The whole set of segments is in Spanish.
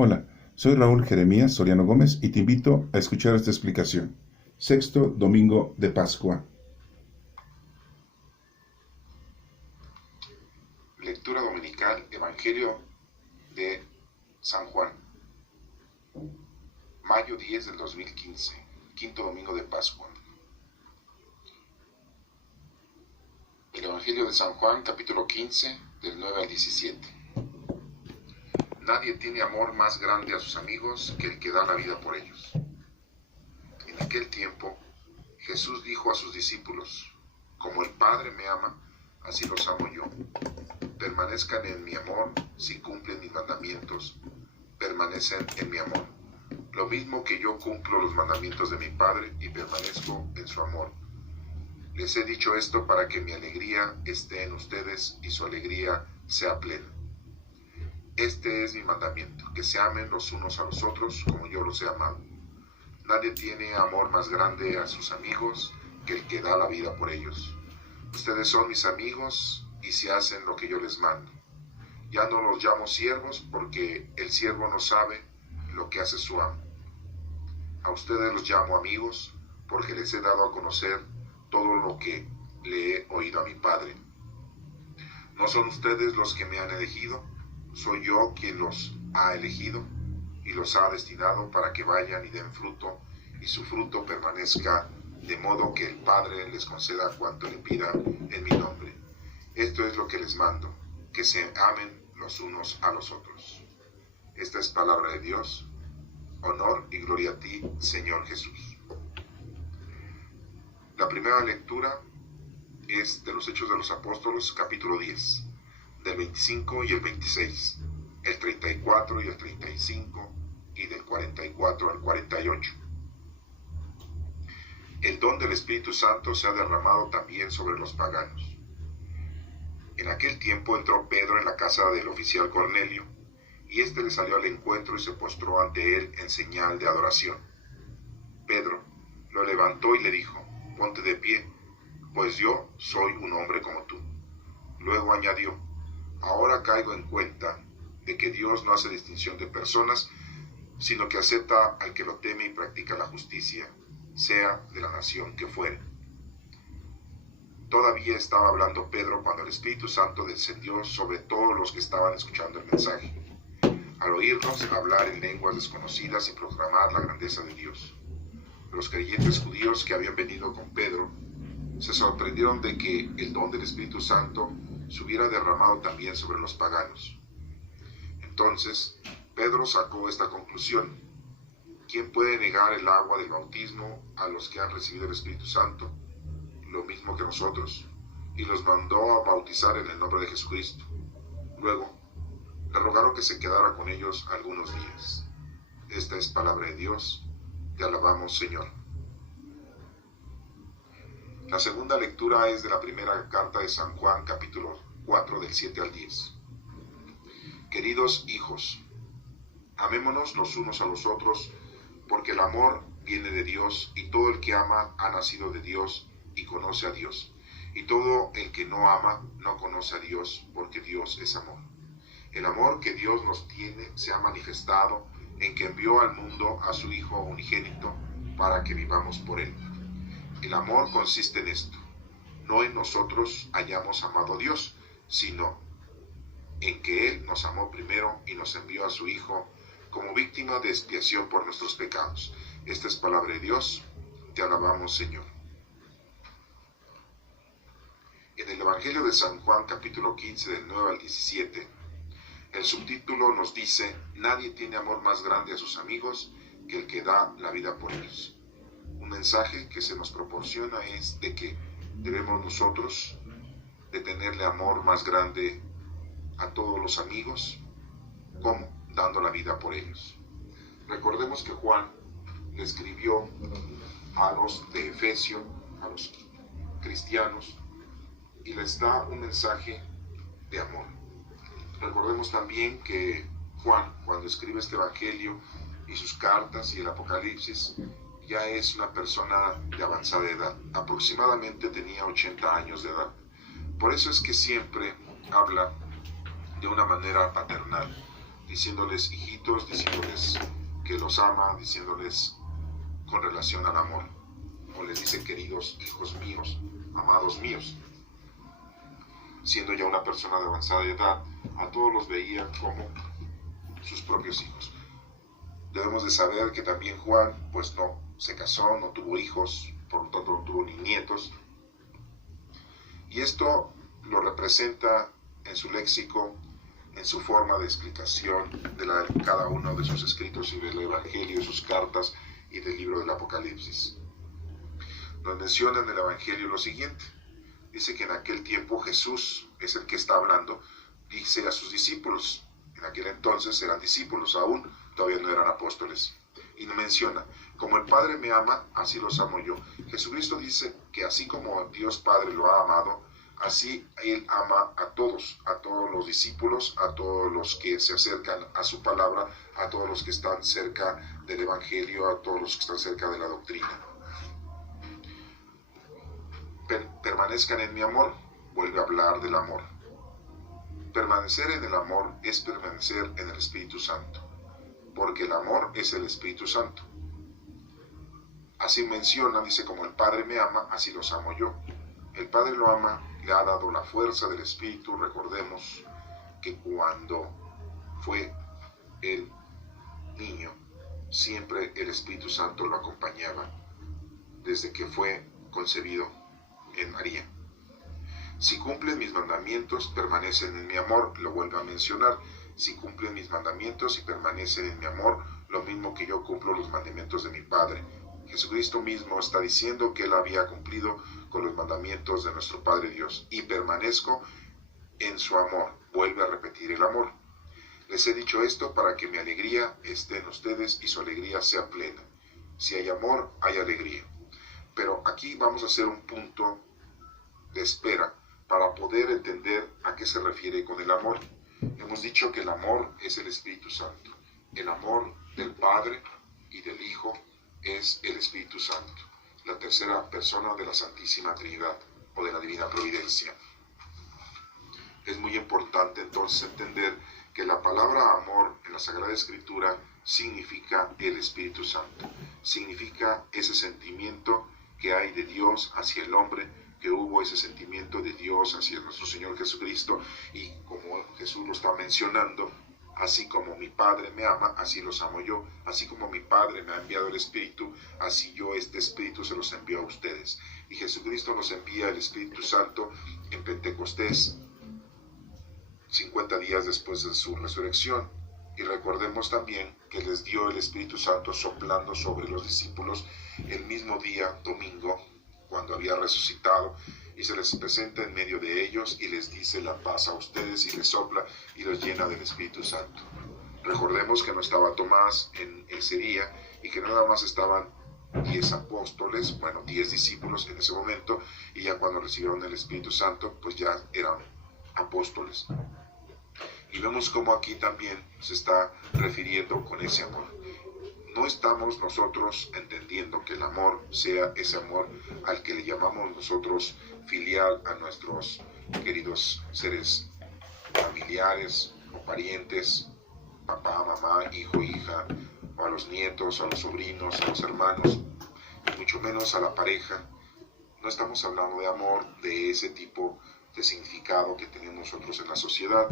Hola, soy Raúl Jeremías Soriano Gómez y te invito a escuchar esta explicación. Sexto domingo de Pascua. Lectura dominical, Evangelio de San Juan. Mayo 10 del 2015, quinto domingo de Pascua. El Evangelio de San Juan, capítulo 15, del 9 al 17. Nadie tiene amor más grande a sus amigos que el que da la vida por ellos. En aquel tiempo, Jesús dijo a sus discípulos: Como el Padre me ama, así los amo yo. Permanezcan en mi amor. Si cumplen mis mandamientos, permanecen en mi amor. Lo mismo que yo cumplo los mandamientos de mi Padre y permanezco en su amor. Les he dicho esto para que mi alegría esté en ustedes y su alegría sea plena. Este es mi mandamiento, que se amen los unos a los otros como yo los he amado. Nadie tiene amor más grande a sus amigos que el que da la vida por ellos. Ustedes son mis amigos y si hacen lo que yo les mando. Ya no los llamo siervos porque el siervo no sabe lo que hace su amo. A ustedes los llamo amigos porque les he dado a conocer todo lo que le he oído a mi Padre. No son ustedes los que me han elegido, soy yo quien los ha elegido y los ha destinado para que vayan y den fruto y su fruto permanezca, de modo que el Padre les conceda cuanto le pida en mi nombre. Esto es lo que les mando, que se amen los unos a los otros. Esta es palabra de Dios. Honor y gloria a ti, Señor Jesús. La primera lectura es de los Hechos de los Apóstoles, capítulo 10, del 25 y el 26, el 34 y el 35 y del 44 al 48. El don del Espíritu Santo se ha derramado también sobre los paganos. En aquel tiempo entró Pedro en la casa del oficial Cornelio, y éste le salió al encuentro y se postró ante él en señal de adoración. Pedro lo levantó y le dijo: Ponte de pie, pues yo soy un hombre como tú. Luego añadió: Ahora caigo en cuenta de que Dios no hace distinción de personas, sino que acepta al que lo teme y practica la justicia, sea de la nación que fuere. Todavía estaba hablando Pedro cuando el Espíritu Santo descendió sobre todos los que estaban escuchando el mensaje. Al oírlos hablar en lenguas desconocidas y proclamar la grandeza de Dios, los creyentes judíos que habían venido con Pedro se sorprendieron de que el don del Espíritu Santo se hubiera derramado también sobre los paganos. Entonces Pedro sacó esta conclusión: ¿quién puede negar el agua del bautismo a los que han recibido el Espíritu Santo, lo mismo que nosotros? Y los mandó a bautizar en el nombre de Jesucristo. Luego le rogaron que se quedara con ellos algunos días. Esta es palabra de Dios. Te alabamos, Señor. La segunda lectura es de la primera carta de San Juan, capítulo 4, del 7 al 10. Queridos hijos, amémonos los unos a los otros, porque el amor viene de Dios, y todo el que ama ha nacido de Dios y conoce a Dios. Y todo el que no ama no conoce a Dios, porque Dios es amor. El amor que Dios nos tiene se ha manifestado en que envió al mundo a su Hijo unigénito para que vivamos por él. El amor consiste en esto: no en nosotros hayamos amado a Dios, sino en que Él nos amó primero y nos envió a su Hijo como víctima de expiación por nuestros pecados. Esta es palabra de Dios. Te alabamos, Señor. En el Evangelio de San Juan, capítulo 15, del 9 al 17, el subtítulo nos dice: Nadie tiene amor más grande a sus amigos que el que da la vida por ellos. Un mensaje que se nos proporciona es de que debemos nosotros de tenerle amor más grande a todos los amigos. ¿Cómo? Dando la vida por ellos. Recordemos que Juan le escribió a los de Efesio, a los cristianos, y les da un mensaje de amor. Recordemos también que Juan, cuando escribe este evangelio y sus cartas y el Apocalipsis, ya es una persona de avanzada edad. Aproximadamente tenía 80 años de edad. Por eso es que siempre habla de una manera paternal. diciéndoles hijitos, diciéndoles que los ama, diciéndoles con relación al amor. O les dice queridos hijos míos, amados míos. Siendo ya una persona de avanzada edad, a todos los veía como sus propios hijos. Debemos de saber que también Juan, pues no se casó, no tuvo hijos, por lo tanto no tuvo ni nietos. Y esto lo representa en su léxico, en su forma de explicación de cada uno de sus escritos y del Evangelio, sus cartas y del libro del Apocalipsis. Nos menciona en el Evangelio lo siguiente. Dice que en aquel tiempo Jesús es el que está hablando, dice a sus discípulos. En aquel entonces eran discípulos aún, todavía no eran apóstoles. Y menciona, como el Padre me ama, así los amo yo. Jesucristo dice que así como Dios Padre lo ha amado, así Él ama a todos los discípulos, a todos los que se acercan a su palabra, a todos los que están cerca del Evangelio, a todos los que están cerca de la doctrina. Permanezcan en mi amor, vuelve a hablar del amor. Permanecer en el amor es permanecer en el Espíritu Santo, porque el amor es el Espíritu Santo. Así menciona, dice, como el Padre me ama, así los amo yo. El Padre lo ama, le ha dado la fuerza del Espíritu. Recordemos que cuando fue el niño, siempre el Espíritu Santo lo acompañaba, desde que fue concebido en María. Si cumplen mis mandamientos, permanecen en mi amor, lo vuelvo a mencionar. Si cumplen mis mandamientos y permanecen en mi amor, lo mismo que yo cumplo los mandamientos de mi Padre. Jesucristo mismo está diciendo que Él había cumplido con los mandamientos de nuestro Padre Dios. Y permanezco en su amor. Vuelve a repetir el amor. Les he dicho esto para que mi alegría esté en ustedes y su alegría sea plena. Si hay amor, hay alegría. Pero aquí vamos a hacer un punto de espera para poder entender a qué se refiere con el amor. Hemos dicho que el amor es el Espíritu Santo. El amor del Padre y del Hijo es el Espíritu Santo, la tercera persona de la Santísima Trinidad o de la Divina Providencia. Es muy importante entonces entender que la palabra amor en la Sagrada Escritura significa el Espíritu Santo, significa ese sentimiento que hay de Dios hacia el hombre, que hubo ese sentimiento de Dios hacia nuestro Señor Jesucristo, y como Jesús lo está mencionando, así como mi Padre me ama, así los amo yo, así como mi Padre me ha enviado el Espíritu, así yo este Espíritu se los envío a ustedes. Y Jesucristo nos envía el Espíritu Santo en Pentecostés, 50 días después de su resurrección. Y recordemos también que les dio el Espíritu Santo soplando sobre los discípulos el mismo día, domingo, cuando había resucitado, y se les presenta en medio de ellos y les dice la paz a ustedes, y les sopla y los llena del Espíritu Santo. Recordemos que no estaba Tomás en ese día y que nada más estaban 10 apóstoles, 10 discípulos en ese momento, y ya cuando recibieron el Espíritu Santo, pues ya eran apóstoles. Y vemos cómo aquí también se está refiriendo con ese amor. No estamos nosotros entendiendo que el amor sea ese amor al que le llamamos nosotros filial a nuestros queridos seres familiares o parientes, papá, mamá, hijo, hija, o a los nietos, a los sobrinos, a los hermanos, y mucho menos a la pareja. No estamos hablando de amor de ese tipo de significado que tenemos nosotros en la sociedad.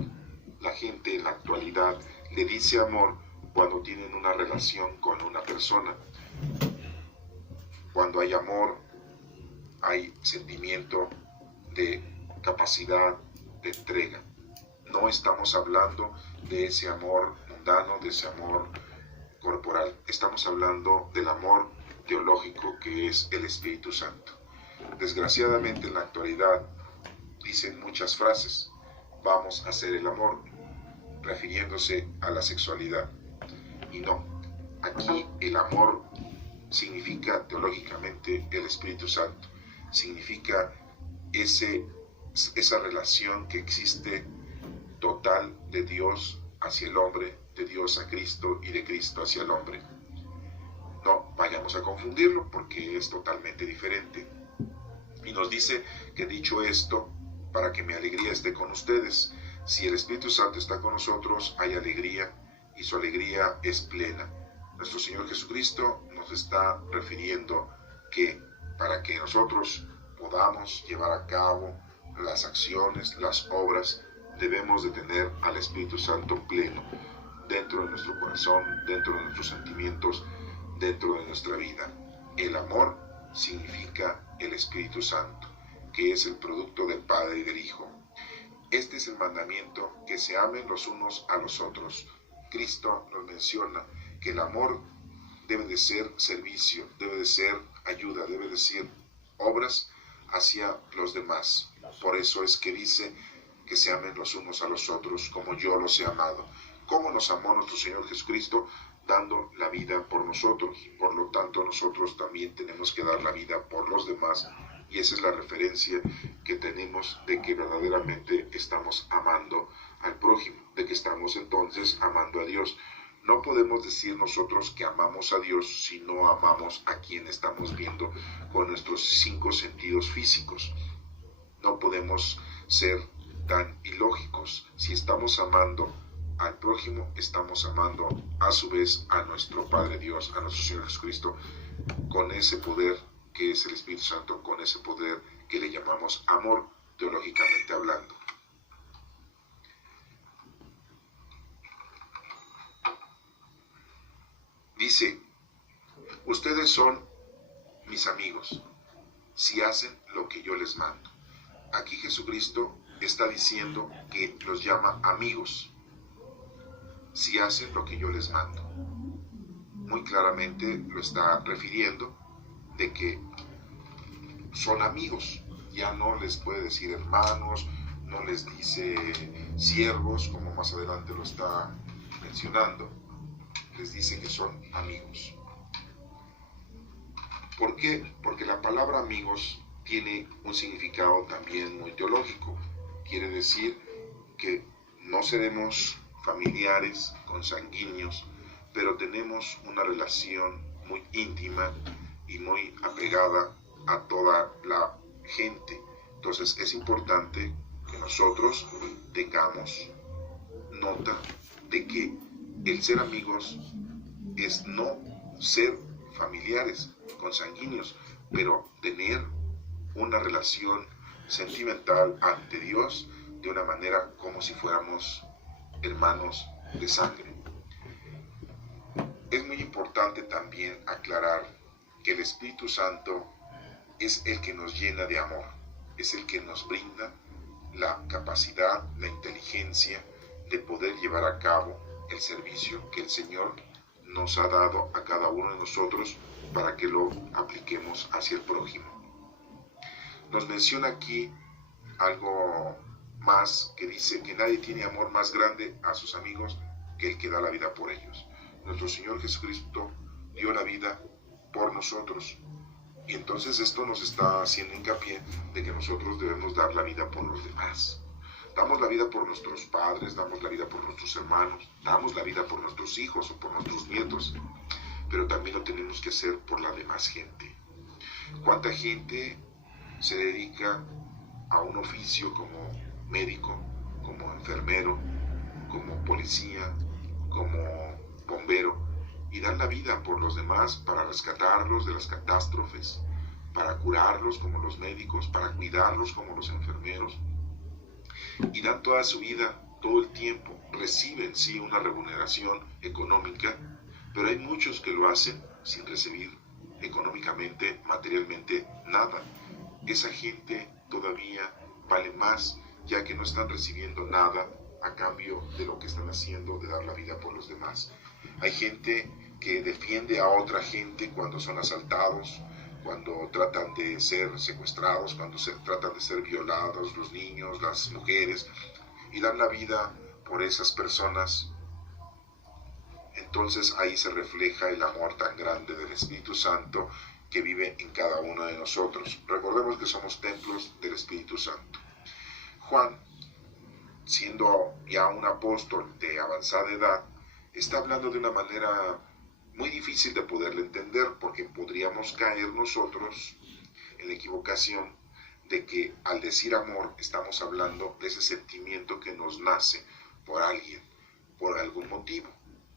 La gente en la actualidad le dice amor cuando tienen una relación con una persona. Cuando hay amor, hay sentimiento de capacidad de entrega. No estamos hablando de ese amor mundano, de ese amor corporal. Estamos hablando del amor teológico que es el Espíritu Santo. Desgraciadamente en la actualidad dicen muchas frases: vamos a hacer el amor, refiriéndose a la sexualidad. Y no, aquí el amor significa teológicamente el Espíritu Santo, significa esa relación que existe total de Dios hacia el hombre, de Dios a Cristo y de Cristo hacia el hombre. No vayamos a confundirlo porque es totalmente diferente. Y nos dice que dicho esto, para que mi alegría esté con ustedes. Si el Espíritu Santo está con nosotros, hay alegría y su alegría es plena. Nuestro Señor Jesucristo nos está refiriendo que para que nosotros podamos llevar a cabo las acciones, las obras, debemos de tener al Espíritu Santo pleno dentro de nuestro corazón, dentro de nuestros sentimientos, dentro de nuestra vida. El amor significa el Espíritu Santo, que es el producto del Padre y del Hijo. Este es el mandamiento, que se amen los unos a los otros. Cristo nos menciona que el amor debe de ser servicio, debe de ser ayuda, debe de ser obras hacia los demás. Por eso es que dice que se amen los unos a los otros como yo los he amado. ¿Cómo nos amó nuestro Señor Jesucristo? Dando la vida por nosotros. Por lo tanto, nosotros también tenemos que dar la vida por los demás. Y esa es la referencia que tenemos de que verdaderamente estamos amando al prójimo, de que estamos entonces amando a Dios. No podemos decir nosotros que amamos a Dios si no amamos a quien estamos viendo con nuestros 5 sentidos físicos. No podemos ser tan ilógicos. Si estamos amando al prójimo, estamos amando a su vez a nuestro Padre Dios, a nuestro Señor Jesucristo, con ese poder que es el Espíritu Santo, con ese poder que le llamamos amor, teológicamente hablando. Dice, ustedes son mis amigos si hacen lo que yo les mando. Aquí Jesucristo está diciendo que los llama amigos si hacen lo que yo les mando. Muy claramente lo está refiriendo de que son amigos. Ya no les puede decir hermanos, no les dice siervos, como más adelante lo está mencionando. Les dice que son amigos. ¿Por qué? Porque la palabra amigos tiene un significado también muy teológico. Quiere decir que no seremos familiares, consanguíneos, pero tenemos una relación muy íntima y muy apegada a toda la gente. Entonces es importante que nosotros tengamos nota de que el ser amigos es no ser familiares, consanguíneos, pero tener una relación sentimental ante Dios de una manera como si fuéramos hermanos de sangre. Es muy importante también aclarar que el Espíritu Santo es el que nos llena de amor, es el que nos brinda la capacidad, la inteligencia de poder llevar a cabo el servicio que el Señor nos ha dado a cada uno de nosotros para que lo apliquemos hacia el prójimo. Nos menciona aquí algo más que dice que nadie tiene amor más grande a sus amigos que el que da la vida por ellos. Nuestro Señor Jesucristo dio la vida por nosotros. Y entonces esto nos está haciendo hincapié de que nosotros debemos dar la vida por los demás. Damos la vida por nuestros padres, damos la vida por nuestros hermanos, damos la vida por nuestros hijos o por nuestros nietos, pero también lo tenemos que hacer por la demás gente. ¿Cuánta gente se dedica a un oficio como médico, como enfermero, como policía, como bombero, y dan la vida por los demás para rescatarlos de las catástrofes, para curarlos como los médicos, para cuidarlos como los enfermeros, y dan toda su vida, todo el tiempo, reciben sí una remuneración económica, pero hay muchos que lo hacen sin recibir económicamente, materialmente, nada. Esa gente todavía vale más, ya que no están recibiendo nada a cambio de lo que están haciendo, de dar la vida por los demás. Hay gente que defiende a otra gente cuando son asaltados, cuando tratan de ser secuestrados, cuando tratan de ser violados los niños, las mujeres, y dan la vida por esas personas. Entonces ahí se refleja el amor tan grande del Espíritu Santo que vive en cada uno de nosotros. Recordemos que somos templos del Espíritu Santo. Juan, siendo ya un apóstol de avanzada edad, está hablando de una manera muy difícil de poderle entender, porque podríamos caer nosotros en la equivocación de que al decir amor estamos hablando de ese sentimiento que nos nace por alguien, por algún motivo.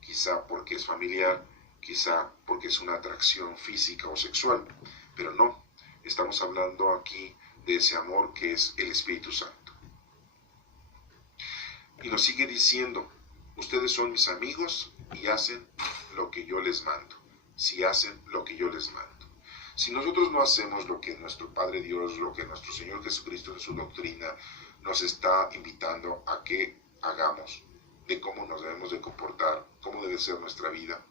quizá porque es familiar, quizá porque es una atracción física o sexual, pero no, estamos hablando aquí de ese amor que es el Espíritu Santo. Y nos sigue diciendo, ustedes son mis amigos y hacen lo que yo les mando, si hacen lo que yo les mando. Si nosotros no hacemos lo que nuestro Padre Dios, lo que nuestro Señor Jesucristo en su doctrina nos está invitando a que hagamos, de cómo nos debemos de comportar, cómo debe ser nuestra vida,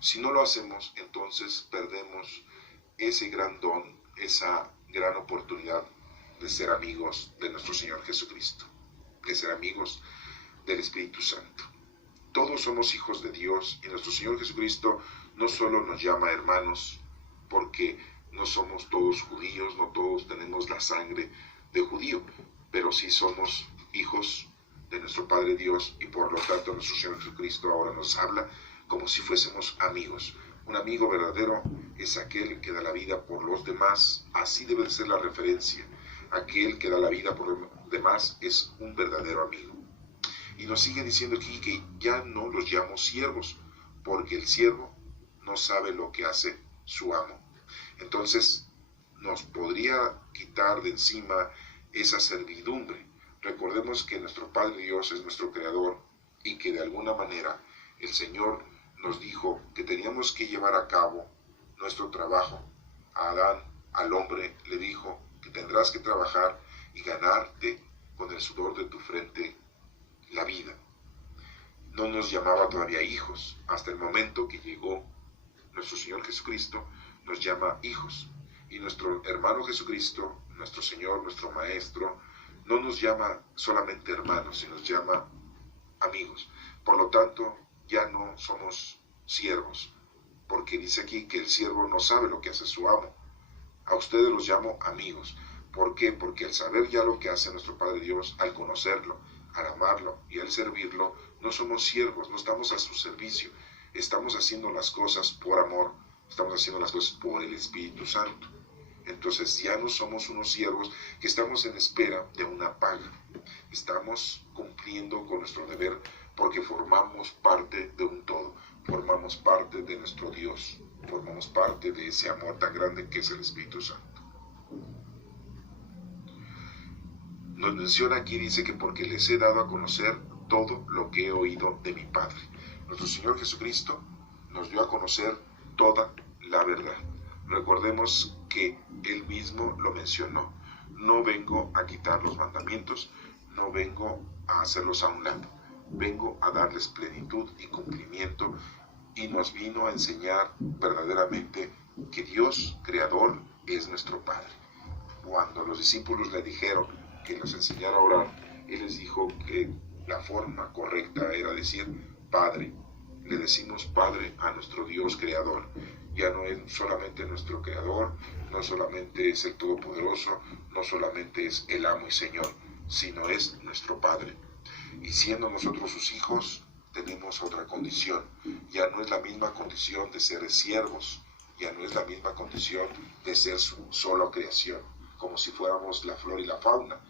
si no lo hacemos, entonces perdemos ese gran don, esa gran oportunidad de ser amigos de nuestro Señor Jesucristo, de ser amigos del Espíritu Santo. Todos somos hijos de Dios y nuestro Señor Jesucristo no solo nos llama hermanos, porque no somos todos judíos, no todos tenemos la sangre de judío, pero sí somos hijos de nuestro Padre Dios y por lo tanto nuestro Señor Jesucristo ahora nos habla como si fuésemos amigos. Un amigo verdadero es aquel que da la vida por los demás, así debe ser la referencia. Aquel que da la vida por los demás es un verdadero amigo. Y nos sigue diciendo aquí que ya no los llamo siervos, porque el siervo no sabe lo que hace su amo. Entonces nos podría quitar de encima esa servidumbre. Recordemos que nuestro Padre Dios es nuestro Creador y que de alguna manera el Señor nos dijo que teníamos que llevar a cabo nuestro trabajo. A Adán, al hombre, le dijo que tendrás que trabajar y ganarte con el sudor de tu frente la vida. No nos llamaba todavía hijos, hasta el momento que llegó nuestro Señor Jesucristo, nos llama hijos. Y nuestro hermano Jesucristo, nuestro Señor, nuestro Maestro, no nos llama solamente hermanos, sino nos llama amigos. Por lo tanto, ya no somos siervos, porque dice aquí que el siervo no sabe lo que hace su amo. A ustedes los llamo amigos. ¿Por qué? Porque al saber ya lo que hace nuestro Padre Dios, al conocerlo, al amarlo y al servirlo, no somos siervos, no estamos a su servicio, estamos haciendo las cosas por amor, estamos haciendo las cosas por el Espíritu Santo. Entonces ya no somos unos siervos que estamos en espera de una paga, estamos cumpliendo con nuestro deber porque formamos parte de un todo, formamos parte de nuestro Dios, formamos parte de ese amor tan grande que es el Espíritu Santo. Nos menciona aquí, dice que porque les he dado a conocer todo lo que he oído de mi Padre. Nuestro Señor Jesucristo nos dio a conocer toda la verdad. Recordemos que Él mismo lo mencionó. No vengo a quitar los mandamientos, no vengo a hacerlos a un lado. Vengo a darles plenitud y cumplimiento y nos vino a enseñar verdaderamente que Dios, Creador, es nuestro Padre. Cuando los discípulos le dijeron que nos enseñara a orar, Él les dijo que la forma correcta era decir Padre. Le decimos Padre a nuestro Dios Creador. Ya no es solamente nuestro Creador, no solamente es el Todopoderoso, no solamente es el Amo y Señor, sino es nuestro Padre. Y siendo nosotros sus hijos, tenemos otra condición. Ya no es la misma condición de ser siervos, ya no es la misma condición de ser su sola creación, como si fuéramos la flor y la fauna.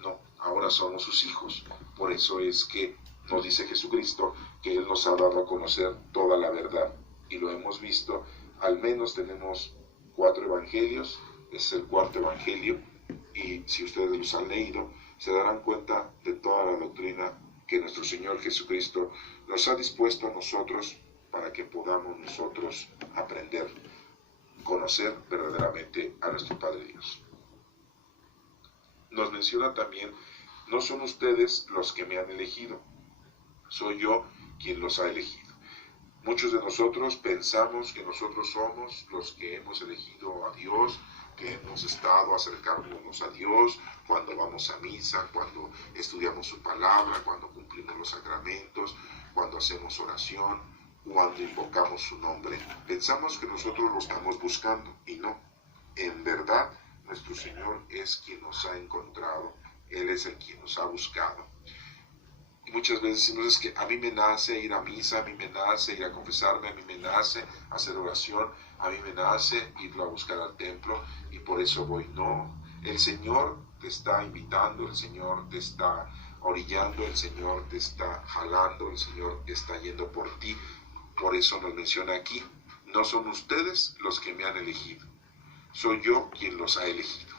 No, ahora somos sus hijos. Por eso es que nos dice Jesucristo que Él nos ha dado a conocer toda la verdad. Y lo hemos visto, al menos tenemos 4 evangelios, es el 4.º evangelio, y si ustedes los han leído, se darán cuenta de toda la doctrina que nuestro Señor Jesucristo nos ha dispuesto a nosotros para que podamos nosotros aprender, conocer verdaderamente a nuestro Padre Dios. Nos menciona también, no son ustedes los que me han elegido, soy yo quien los ha elegido. Muchos de nosotros pensamos que nosotros somos los que hemos elegido a Dios, que hemos estado acercándonos a Dios cuando vamos a misa, cuando estudiamos su palabra, cuando cumplimos los sacramentos, cuando hacemos oración, cuando invocamos su nombre. Pensamos que nosotros lo estamos buscando y no. En verdad, nuestro Señor es quien nos ha encontrado, Él es el quien nos ha buscado. Y muchas veces decimos, es que a mí me nace ir a misa, a mí me nace ir a confesarme, a mí me nace hacer oración, a mí me nace irlo a buscar al templo y por eso voy. No, el Señor te está invitando, el Señor te está orillando, el Señor te está jalando, el Señor está yendo por ti. Por eso nos menciona aquí, no son ustedes los que me han elegido, soy yo quien los ha elegido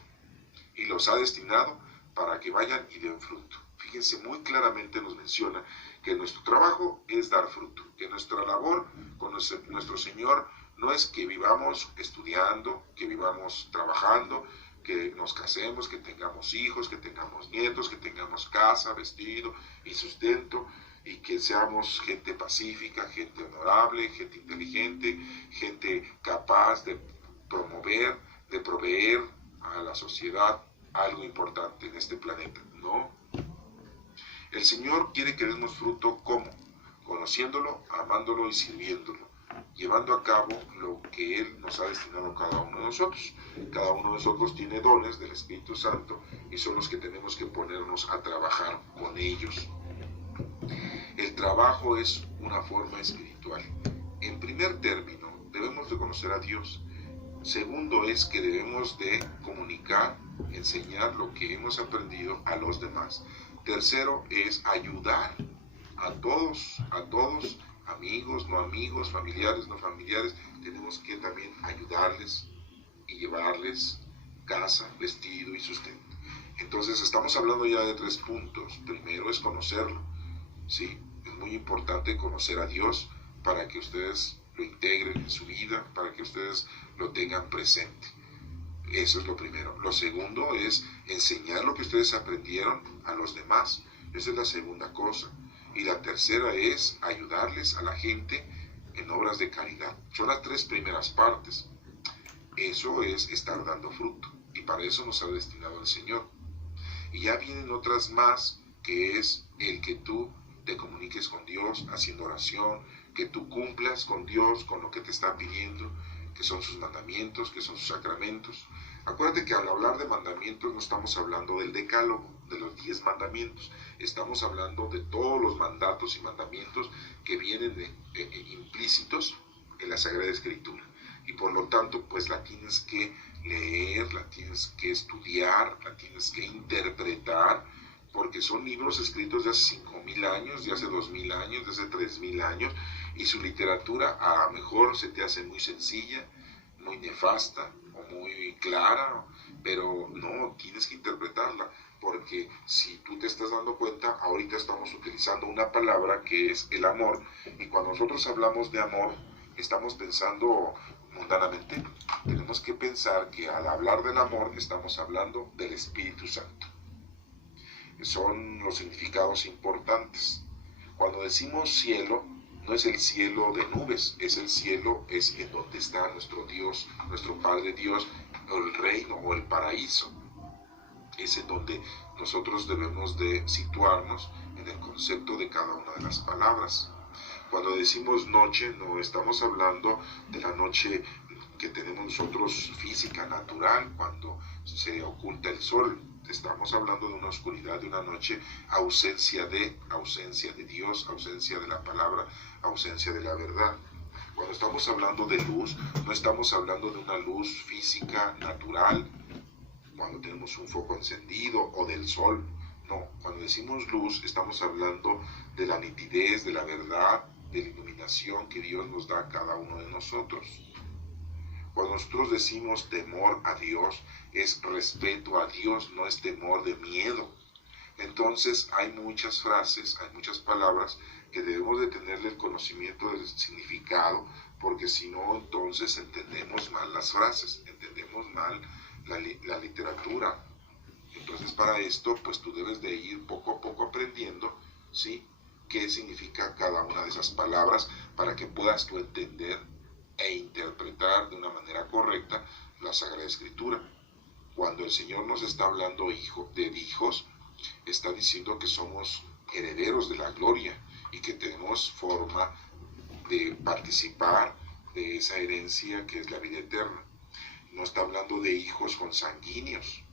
y los ha destinado para que vayan y den fruto. Fíjense, muy claramente nos menciona que nuestro trabajo es dar fruto, que nuestra labor con nuestro Señor no es que vivamos estudiando, que vivamos trabajando, que nos casemos, que tengamos hijos, que tengamos nietos, que tengamos casa, vestido y sustento, y que seamos gente pacífica, gente honorable, gente inteligente, gente capaz de promover, de proveer a la sociedad algo importante en este planeta. No. El Señor quiere que demos fruto, ¿cómo? Conociéndolo, amándolo y sirviéndolo, llevando a cabo lo que Él nos ha destinado a cada uno de nosotros. Cada uno de nosotros tiene dones del Espíritu Santo y son los que tenemos que ponernos a trabajar con ellos. El trabajo es una forma espiritual. En primer término, debemos de conocer a Dios. Segundo es que debemos de comunicar, enseñar lo que hemos aprendido a los demás. Tercero es ayudar a todos, amigos, no amigos, familiares, no familiares. Tenemos que también ayudarles y llevarles casa, vestido y sustento. Entonces estamos hablando ya de 3 puntos. Primero es conocerlo, ¿sí? Es muy importante conocer a Dios para que ustedes lo integren en su vida, para que ustedes lo tengan presente. Eso es lo primero. Lo segundo es enseñar lo que ustedes aprendieron a los demás. Esa es la segunda cosa. Y la tercera es ayudarles a la gente en obras de caridad. Son las 3 primeras partes. Eso es estar dando fruto. Y para eso nos ha destinado el Señor. Y ya vienen otras más, que es el que tú te comuniques con Dios haciendo oración, que tú cumplas con Dios, con lo que te está pidiendo, que son sus mandamientos, que son sus sacramentos. Acuérdate que al hablar de mandamientos no estamos hablando del decálogo, de los 10 mandamientos. Estamos hablando de todos los mandatos y mandamientos que vienen implícitos en la Sagrada Escritura. Y por lo tanto, pues la tienes que leer, la tienes que estudiar, la tienes que interpretar, porque son libros escritos de hace 5.000 años, de hace 2.000 años, de hace 3.000 años, y su literatura a lo mejor se te hace muy sencilla, muy nefasta o muy clara, pero no, tienes que interpretarla, porque si tú te estás dando cuenta, ahorita estamos utilizando una palabra que es el amor, y cuando nosotros hablamos de amor, estamos pensando mundanamente. Tenemos que pensar que al hablar del amor estamos hablando del Espíritu Santo. Son los significados importantes. Cuando decimos cielo, no es el cielo de nubes, es el cielo, es en donde está nuestro Dios, nuestro Padre Dios, o el reino o el paraíso. Es en donde nosotros debemos de situarnos en el concepto de cada una de las palabras. Cuando decimos noche, no estamos hablando de la noche que tenemos nosotros física, natural, cuando se oculta el sol. Estamos hablando de una oscuridad, de una noche, ausencia de Dios, ausencia de la palabra, ausencia de la verdad. Cuando estamos hablando de luz, no estamos hablando de una luz física, natural, cuando tenemos un foco encendido o del sol. No, cuando decimos luz, estamos hablando de la nitidez, de la verdad, de la iluminación que Dios nos da a cada uno de nosotros. Cuando nosotros decimos temor a Dios, es respeto a Dios, no es temor de miedo. Entonces hay muchas frases, hay muchas palabras que debemos de tenerle el conocimiento del significado, porque si no, entonces entendemos mal las frases, entendemos mal la literatura. Entonces para esto, pues tú debes de ir poco a poco aprendiendo, ¿sí?, qué significa cada una de esas palabras para que puedas tú entender e interpretar de una manera correcta la Sagrada Escritura. Cuando el Señor nos está hablando de hijos, está diciendo que somos herederos de la gloria y que tenemos forma de participar de esa herencia que es la vida eterna. No está hablando de hijos consanguíneos.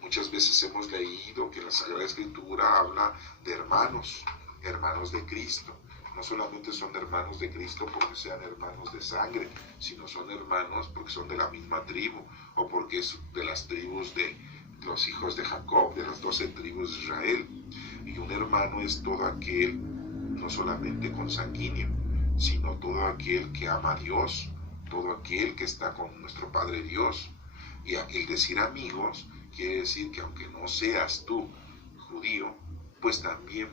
Muchas veces hemos leído que la Sagrada Escritura habla de hermanos de Cristo. No solamente son hermanos de Cristo porque sean hermanos de sangre, sino son hermanos porque son de la misma tribu, o porque es de las tribus de los hijos de Jacob, de las 12 tribus de Israel. Y un hermano es todo aquel, no solamente consanguíneo, sino todo aquel que ama a Dios, todo aquel que está con nuestro Padre Dios. Y el decir amigos quiere decir que aunque no seas tú judío, pues también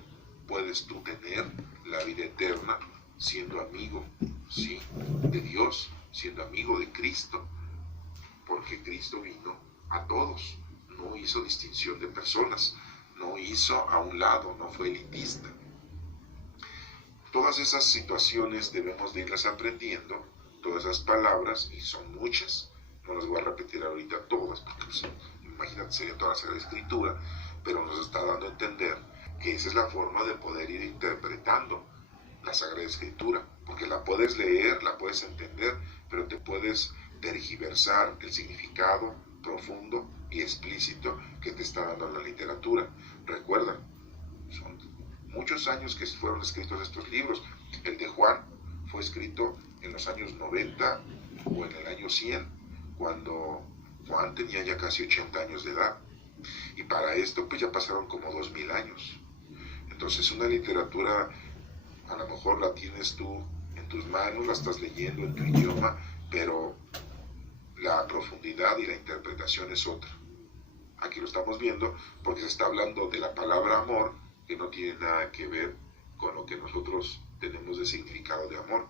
puedes tú tener la vida eterna siendo amigo, ¿sí?, de Dios, siendo amigo de Cristo, porque Cristo vino a todos, no hizo distinción de personas, no hizo a un lado, no fue elitista. Todas esas situaciones debemos de irlas aprendiendo, todas esas palabras, y son muchas, no las voy a repetir ahorita todas, porque pues, imagínate, sería toda la Sagrada Escritura, pero nos está dando a entender que esa es la forma de poder ir interpretando la Sagrada Escritura, porque la puedes leer, la puedes entender, pero te puedes tergiversar el significado profundo y explícito que te está dando la literatura. Recuerda, son muchos años que fueron escritos estos libros. El de Juan fue escrito en los años 90 o en el año 100, cuando Juan tenía ya casi 80 años de edad. Y para esto pues ya pasaron como 2000 años. Entonces una literatura, a lo mejor la tienes tú en tus manos, la estás leyendo en tu idioma, pero la profundidad y la interpretación es otra. Aquí lo estamos viendo porque se está hablando de la palabra amor, que no tiene nada que ver con lo que nosotros tenemos de significado de amor,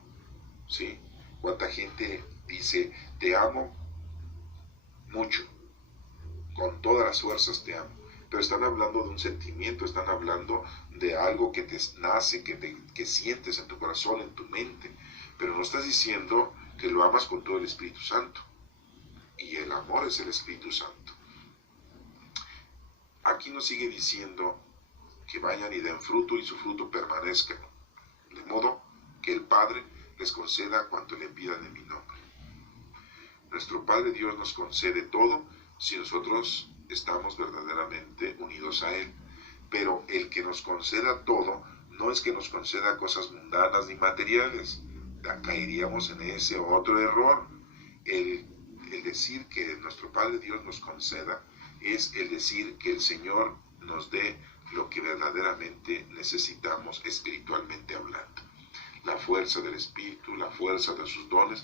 ¿sí? ¿Cuánta gente dice, te amo mucho, con todas las fuerzas te amo? Pero están hablando de un sentimiento, están hablando de algo que te nace, que sientes en tu corazón, en tu mente, pero no estás diciendo que lo amas con todo el Espíritu Santo. Y el amor es el Espíritu Santo. Aquí nos sigue diciendo que vayan y den fruto y su fruto permanezca, de modo que el Padre les conceda cuanto le pidan en mi nombre. Nuestro Padre Dios nos concede todo si nosotros estamos verdaderamente unidos a Él, pero el que nos conceda todo no es que nos conceda cosas mundanas ni materiales. Caeríamos en ese otro error. El decir que nuestro Padre Dios nos conceda es el decir que el Señor nos dé lo que verdaderamente necesitamos espiritualmente hablando. La fuerza del Espíritu, la fuerza de sus dones,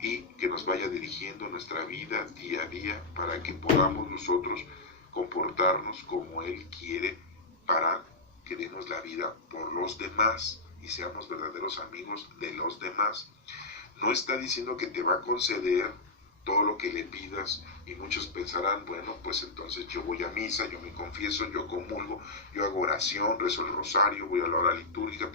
y que nos vaya dirigiendo nuestra vida día a día para que podamos nosotros comportarnos como Él quiere, para que demos la vida por los demás y seamos verdaderos amigos de los demás. No está diciendo que te va a conceder todo lo que le pidas, y muchos pensarán, bueno, pues entonces yo voy a misa, yo me confieso, yo comulgo, yo hago oración, rezo el rosario, voy a la hora litúrgica,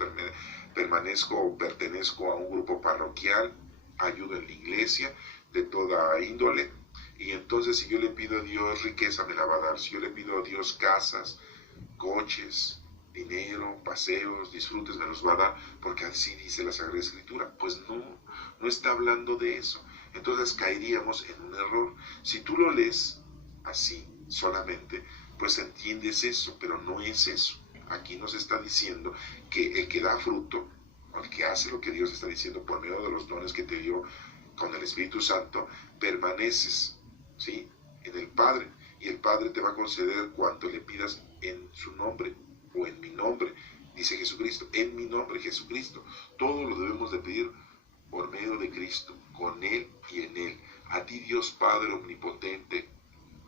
pertenezco a un grupo parroquial, ayudo en la iglesia de toda índole, y entonces si yo le pido a Dios riqueza me la va a dar, si yo le pido a Dios casas, coches, dinero, paseos, disfrutes me los va a dar, porque así dice la Sagrada Escritura. Pues no está hablando de eso. Entonces caeríamos en un error. Si tú lo lees así solamente, pues entiendes eso, pero no es eso. Aquí nos está diciendo que el que da fruto, o el que hace lo que Dios está diciendo por medio de los dones que te dio con el Espíritu Santo, permaneces, ¿sí?, en el Padre, y el Padre te va a conceder cuanto le pidas en su nombre o en mi nombre, dice Jesucristo, en mi nombre, Jesucristo. Todo lo debemos de pedir por medio de Cristo, con Él y en Él. A ti, Dios Padre omnipotente,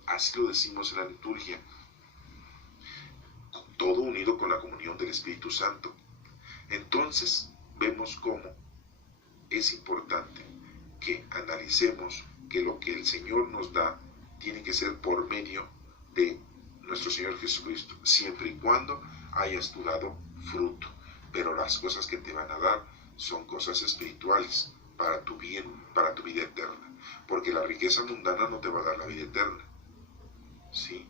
así lo decimos en la liturgia, todo unido con la comunión del Espíritu Santo. Entonces vemos cómo es importante que analicemos que lo que el Señor nos da tiene que ser por medio de nuestro Señor Jesucristo, siempre y cuando hayas tú dado fruto. Pero las cosas que te van a dar son cosas espirituales, para tu bien, para tu vida eterna, porque la riqueza mundana no te va a dar la vida eterna, ¿sí?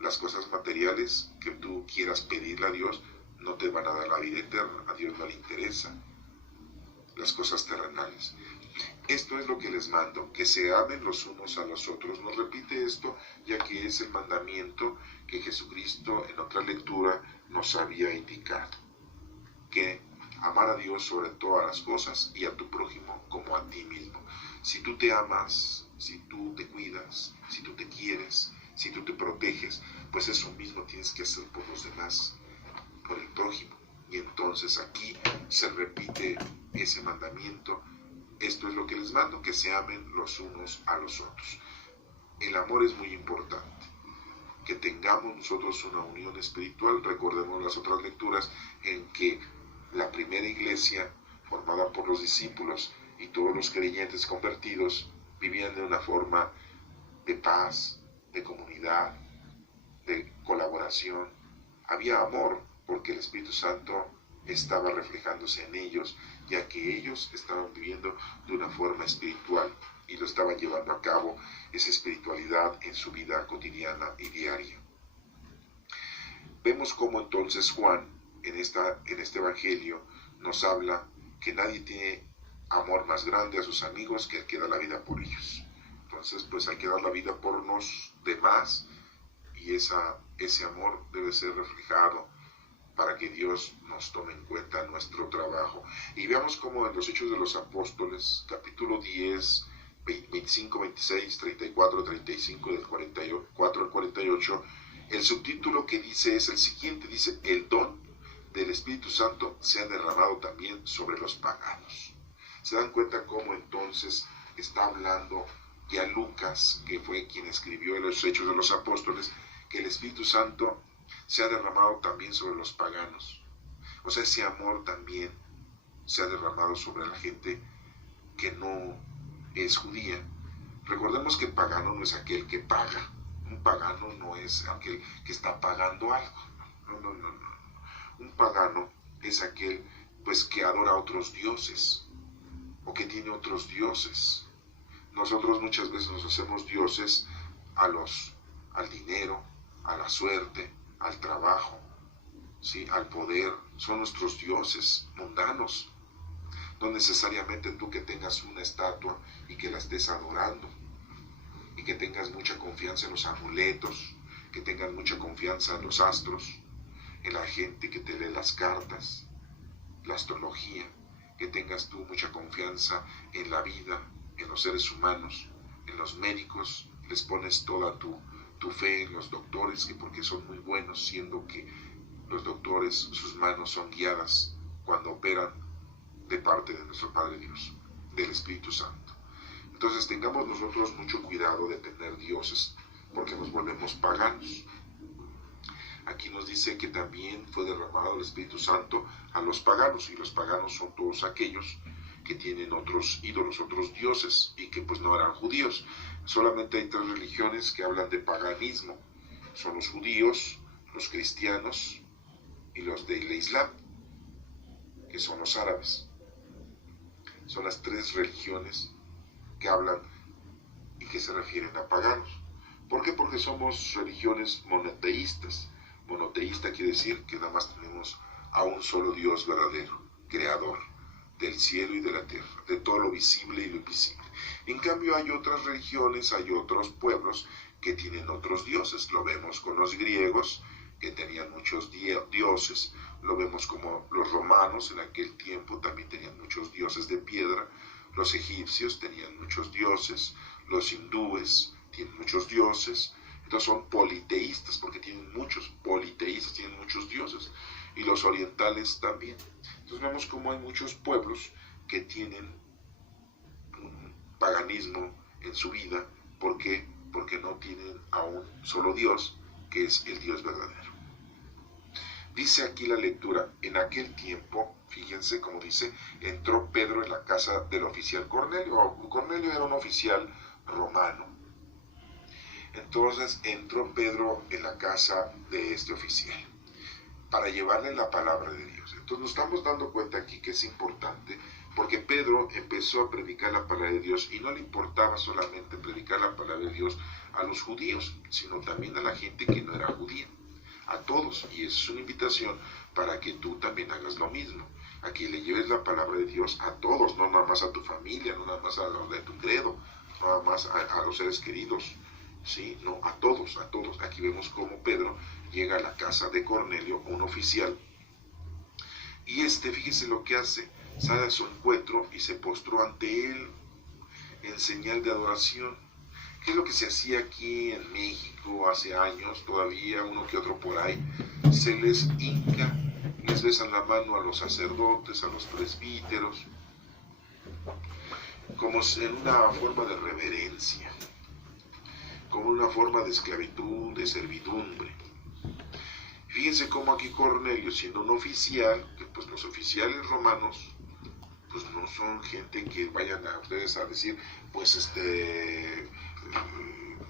Las cosas materiales que tú quieras pedirle a Dios no te van a dar la vida eterna, a Dios no le interesa las cosas terrenales. Esto es lo que les mando, que se amen los unos a los otros. Nos repite esto, ya que es el mandamiento que Jesucristo en otra lectura nos había indicado, que amar a Dios sobre todas las cosas y a tu prójimo como a ti mismo. Si tú te amas, si tú te cuidas, si tú te quieres, si tú te proteges, pues eso mismo tienes que hacer por los demás. por el prójimo. Y entonces aquí se repite ese mandamiento. Esto es lo que les mando, que se amen los unos a los otros. El amor es muy importante. Que tengamos nosotros una unión espiritual. Recordemos las otras lecturas en que la primera iglesia, formada por los discípulos y todos los creyentes convertidos, vivían de una forma de paz, de comunidad, de colaboración. Había amor porque el Espíritu Santo estaba reflejándose en ellos, ya que ellos estaban viviendo de una forma espiritual y lo estaban llevando a cabo, esa espiritualidad, en su vida cotidiana y diaria. Vemos cómo entonces Juan en este evangelio nos habla que nadie tiene amor más grande a sus amigos que el que da la vida por ellos. Entonces pues hay que dar la vida por los demás, y ese amor debe ser reflejado para que Dios nos tome en cuenta nuestro trabajo. Y veamos cómo en los Hechos de los Apóstoles, capítulo 10, 25, 26, 34, 35, del 44 al 48, el subtítulo que dice es el siguiente, dice: el don del Espíritu Santo se ha derramado también sobre los paganos. ¿Se dan cuenta cómo entonces está hablando ya Lucas, que fue quien escribió los Hechos de los Apóstoles, que el Espíritu Santo se ha derramado también sobre los paganos? O sea, ese amor también se ha derramado sobre la gente que no es judía. Recordemos que pagano no es aquel que paga. Un pagano no es aquel que está pagando algo. No. Un pagano es aquel pues que adora a otros dioses o que tiene otros dioses. Nosotros muchas veces nos hacemos dioses al dinero, a la suerte, al trabajo, ¿sí? Al poder. Son nuestros dioses mundanos. No necesariamente tú que tengas una estatua y que la estés adorando, y que tengas mucha confianza en los amuletos, que tengas mucha confianza en los astros, en la gente que te lee las cartas, la astrología, que tengas tú mucha confianza en la vida, en los seres humanos, en los médicos, les pones toda tu fe en los doctores, que porque son muy buenos, siendo que los doctores, sus manos son guiadas cuando operan de parte de nuestro Padre Dios, del Espíritu Santo. Entonces tengamos nosotros mucho cuidado de tener dioses, porque nos volvemos paganos. Aquí nos dice que también fue derramado el Espíritu Santo a los paganos, y los paganos son todos aquellos que tienen otros ídolos, otros dioses, y que pues no eran judíos. Solamente hay 3 religiones que hablan de paganismo: son los judíos, los cristianos y los del Islam, que son los árabes. Son las 3 religiones que hablan y que se refieren a paganos. ¿Por qué? Porque somos religiones monoteístas. Monoteísta quiere decir que nada más tenemos a un solo Dios verdadero, creador del cielo y de la tierra, de todo lo visible y lo invisible. En cambio hay otras religiones, hay otros pueblos que tienen otros dioses. Lo vemos con los griegos, que tenían muchos dioses. Lo vemos como los romanos en aquel tiempo también tenían muchos dioses de piedra. Los egipcios tenían muchos dioses. Los hindúes tienen muchos dioses. Entonces son politeístas porque tienen muchos politeístas, tienen muchos dioses. Y los orientales también. Entonces vemos como hay muchos pueblos que tienen un paganismo en su vida. ¿Por qué? Porque no tienen a un solo Dios, que es el Dios verdadero. Dice aquí la lectura: en aquel tiempo, fíjense cómo dice, entró Pedro en la casa del oficial Cornelio. Cornelio era un oficial romano. Entonces entró Pedro en la casa de este oficial para llevarle la palabra de Dios. Entonces nos estamos dando cuenta aquí que es importante, porque Pedro empezó a predicar la palabra de Dios, y no le importaba solamente predicar la palabra de Dios a los judíos, sino también a la gente que no era judía, a todos. Y es una invitación para que tú también hagas lo mismo, a que le lleves la palabra de Dios a todos, no nada más a tu familia, no nada más a los de tu credo, no nada más a los seres queridos, ¿sí? No, a todos, a todos. Aquí vemos cómo Pedro llega a la casa de Cornelio, un oficial, y fíjese lo que hace: sale a su encuentro y se postró ante él en señal de adoración. ¿Qué es lo que se hacía aquí en México hace años? Todavía uno que otro por ahí se les hinca les besan la mano a los sacerdotes, a los presbíteros, como en una forma de reverencia, como una forma de esclavitud, de servidumbre. Fíjense cómo aquí Cornelio, siendo un oficial, que pues los oficiales romanos pues no son gente que vayan a ustedes a decir, pues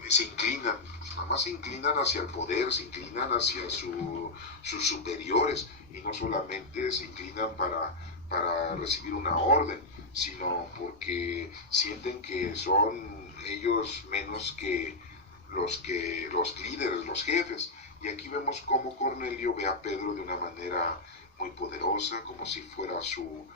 se inclinan, nada más se inclinan hacia el poder, se inclinan hacia sus superiores, y no solamente se inclinan para recibir una orden, sino porque sienten que son ellos menos que los líderes, los jefes. Y aquí vemos cómo Cornelio ve a Pedro de una manera muy poderosa, como si fuera su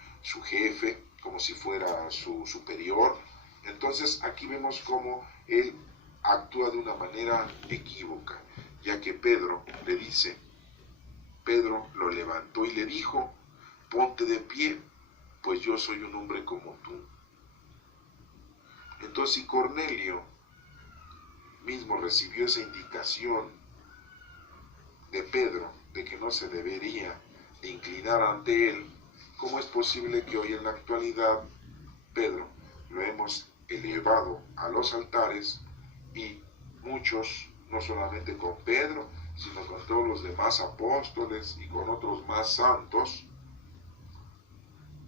jefe, como si fuera su superior. Entonces aquí vemos cómo él actúa de una manera equívoca, ya que Pedro le dice, Pedro lo levantó y le dijo, ponte de pie, pues yo soy un hombre como tú. Entonces si Cornelio mismo recibió esa indicación de Pedro de que no se debería de inclinar ante él, ¿cómo es posible que hoy en la actualidad Pedro lo hemos elevado a los altares y muchos, no solamente con Pedro, sino con todos los demás apóstoles y con otros más santos,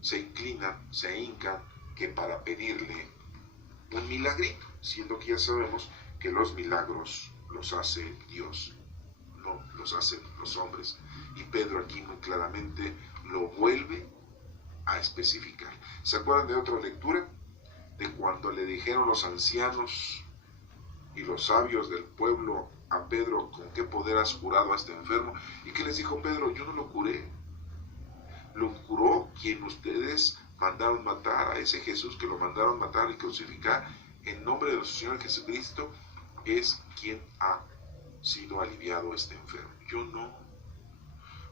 se inclinan, se hincan que para pedirle un milagrito, siendo que ya sabemos que los milagros los hace Dios, no los hacen los hombres? Y Pedro aquí muy claramente lo vuelve a especificar. ¿Se acuerdan de otra lectura? De cuando le dijeron los ancianos y los sabios del pueblo a Pedro, ¿con qué poder has curado a este enfermo? ¿Y qué les dijo Pedro? Yo no lo curé, lo curó quien ustedes mandaron matar, a ese Jesús que lo mandaron matar y crucificar en nombre de nuestro Señor Jesucristo, es quien ha sido aliviado este enfermo, yo no.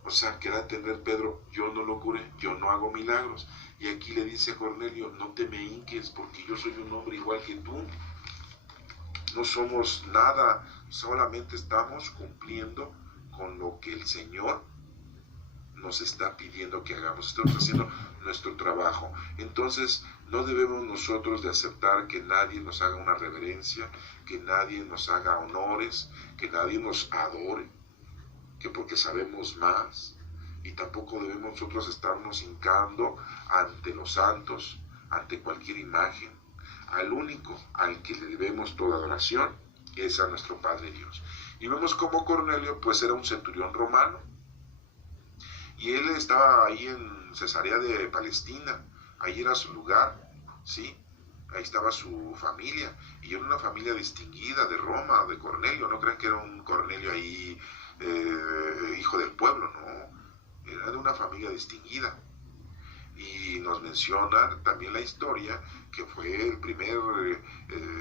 O sea, que da a entender Pedro, yo no lo curé, yo no hago milagros. Y aquí le dice a Cornelio, no te me hinques porque yo soy un hombre igual que tú. No somos nada, solamente estamos cumpliendo con lo que el Señor nos está pidiendo que hagamos. Estamos haciendo nuestro trabajo. Entonces, no debemos nosotros de aceptar que nadie nos haga una reverencia, que nadie nos haga honores, que nadie nos adore, que porque sabemos más. Y tampoco debemos nosotros estarnos hincando ante los santos, ante cualquier imagen. Al único al que le debemos toda adoración es a nuestro Padre Dios. Y vemos cómo Cornelio pues era un centurión romano, y él estaba ahí en Cesarea de Palestina, ahí era su lugar, ¿sí? Ahí estaba su familia, y era una familia distinguida de Roma, de Cornelio. No crean que era un Cornelio ahí, hijo del pueblo, no, era de una familia distinguida. Y nos menciona también la historia que fue el primer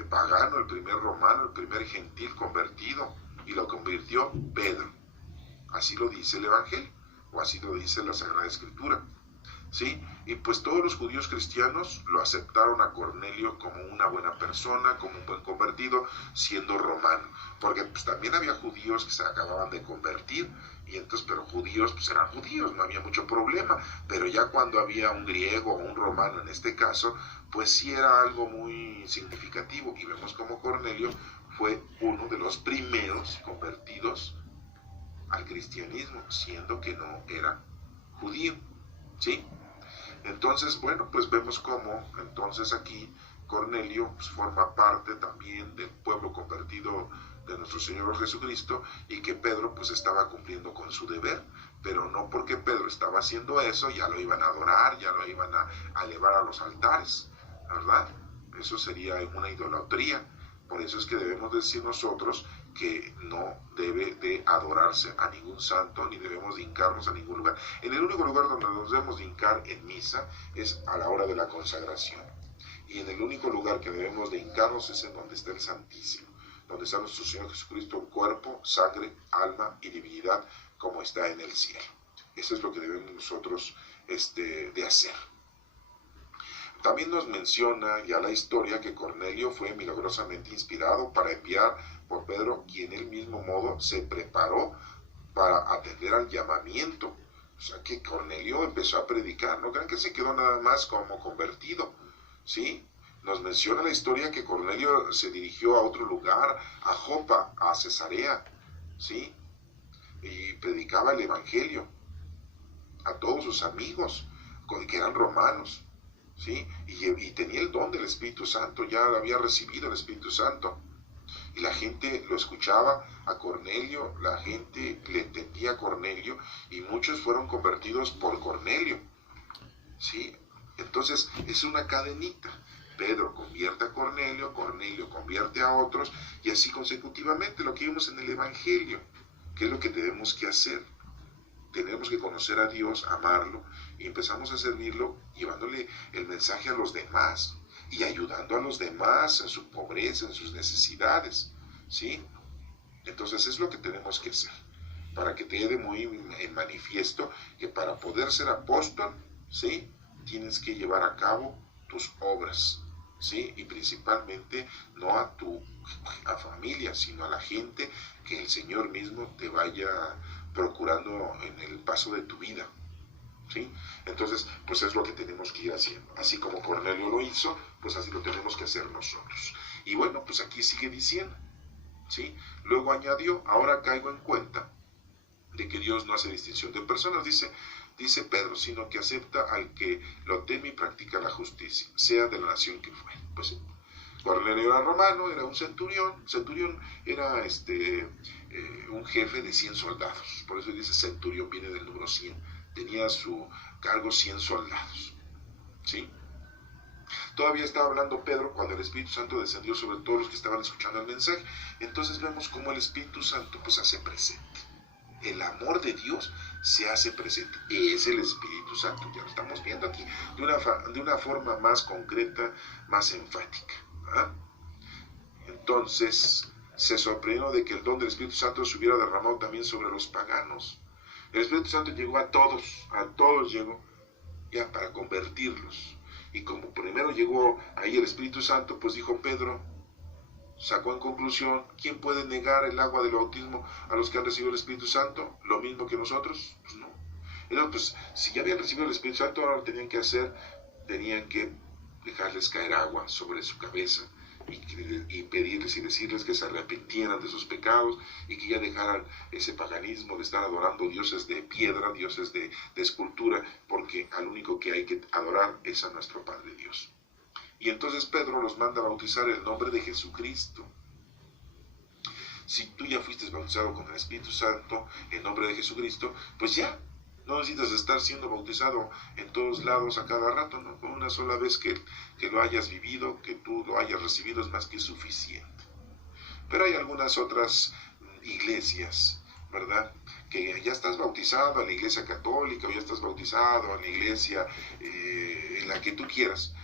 pagano, el primer romano, el primer gentil convertido, y lo convirtió Pedro. Así lo dice el Evangelio, o así lo dice la Sagrada Escritura, ¿sí? Y pues todos los judíos cristianos lo aceptaron a Cornelio como una buena persona, como un buen convertido, siendo romano, porque pues también había judíos que se acababan de convertir, y entonces, pero judíos pues eran judíos, no había mucho problema. Pero ya cuando había un griego o un romano en este caso, pues sí era algo muy significativo, y vemos como Cornelio fue uno de los primeros convertidos al cristianismo, siendo que no era judío, ¿sí? Entonces, bueno, pues vemos cómo entonces aquí Cornelio pues forma parte también del pueblo convertido de nuestro Señor Jesucristo, y que Pedro pues estaba cumpliendo con su deber, pero no porque Pedro estaba haciendo eso ya lo iban a adorar, ya lo iban a elevar a los altares, ¿verdad? Eso sería una idolatría. Por eso es que debemos decir nosotros que no debe de adorarse a ningún santo, ni debemos de hincarnos a ningún lugar. En el único lugar donde nos debemos de hincar en misa es a la hora de la consagración. Y en el único lugar que debemos de hincarnos es en donde está el Santísimo, donde está nuestro Señor Jesucristo, cuerpo, sangre, alma y divinidad, como está en el cielo. Eso es lo que debemos nosotros de hacer. También nos menciona ya la historia que Cornelio fue milagrosamente inspirado para enviar por Pedro, quien del mismo modo se preparó para atender al llamamiento O sea, que Cornelio empezó a predicar. No crean que se quedó nada más como convertido, ¿sí? Nos menciona la historia que Cornelio se dirigió a otro lugar, a Jopa, a Cesarea, ¿sí? Y predicaba el evangelio a todos sus amigos, que eran romanos, ¿sí? Y tenía el don del Espíritu Santo, ya había recibido el Espíritu Santo. Y la gente lo escuchaba a Cornelio, la gente le entendía a Cornelio, y muchos fueron convertidos por Cornelio, ¿sí? Entonces es una cadenita. Pedro convierte a Cornelio, Cornelio convierte a otros, y así consecutivamente, lo que vimos en el Evangelio. ¿Qué es lo que tenemos que hacer? Tenemos que conocer a Dios, amarlo, y empezamos a servirlo llevándole el mensaje a los demás y ayudando a los demás en su pobreza, en sus necesidades, ¿sí? Entonces es lo que tenemos que hacer, para que te quede muy en manifiesto que para poder ser apóstol, ¿sí?, tienes que llevar a cabo tus obras, ¿sí? Y principalmente no a tu familia, sino a la gente que el Señor mismo te vaya procurando en el paso de tu vida, ¿sí? Entonces, pues es lo que tenemos que ir haciendo. Así como Cornelio lo hizo, pues así lo tenemos que hacer nosotros. Y bueno, pues aquí sigue diciendo, ¿sí? Luego añadió, ahora caigo en cuenta de que Dios no hace distinción de personas, dice Pedro, sino que acepta al que lo teme y practica la justicia, sea de la nación que fuere. Pues Cornelio era romano, era un centurión era un jefe de 100 soldados, por eso dice centurión, viene del número 100, tenía a su cargo 100 soldados, ¿sí? Todavía estaba hablando Pedro cuando el Espíritu Santo descendió sobre todos los que estaban escuchando el mensaje. Entonces vemos cómo el Espíritu Santo pues hace presente. El amor de Dios se hace presente. Es el Espíritu Santo, ya lo estamos viendo aquí, de una forma más concreta, más enfática, ¿ah? Entonces se sorprendió de que el don del Espíritu Santo se hubiera derramado también sobre los paganos. El Espíritu Santo llegó a todos llegó ya para convertirlos. Y como primero llegó ahí el Espíritu Santo, pues dijo Pedro, sacó en conclusión, ¿quién puede negar el agua del bautismo a los que han recibido el Espíritu Santo? ¿Lo mismo que nosotros? Pues no. Entonces, pues, si ya habían recibido el Espíritu Santo, ahora lo tenían que hacer, tenían que dejarles caer agua sobre su cabeza y pedirles y decirles que se arrepintieran de sus pecados y que ya dejaran ese paganismo de estar adorando dioses de piedra, dioses de escultura, porque al único que hay que adorar es a nuestro Padre Dios. Y entonces Pedro los manda a bautizar en el nombre de Jesucristo. Si tú ya fuiste bautizado con el Espíritu Santo en nombre de Jesucristo, pues ya no necesitas estar siendo bautizado en todos lados a cada rato, ¿no? Con una sola vez que lo hayas vivido, que tú lo hayas recibido, es más que suficiente. Pero hay algunas otras iglesias, ¿verdad?, que ya estás bautizado en la iglesia católica, o ya estás bautizado en la iglesia en la que tú quieras.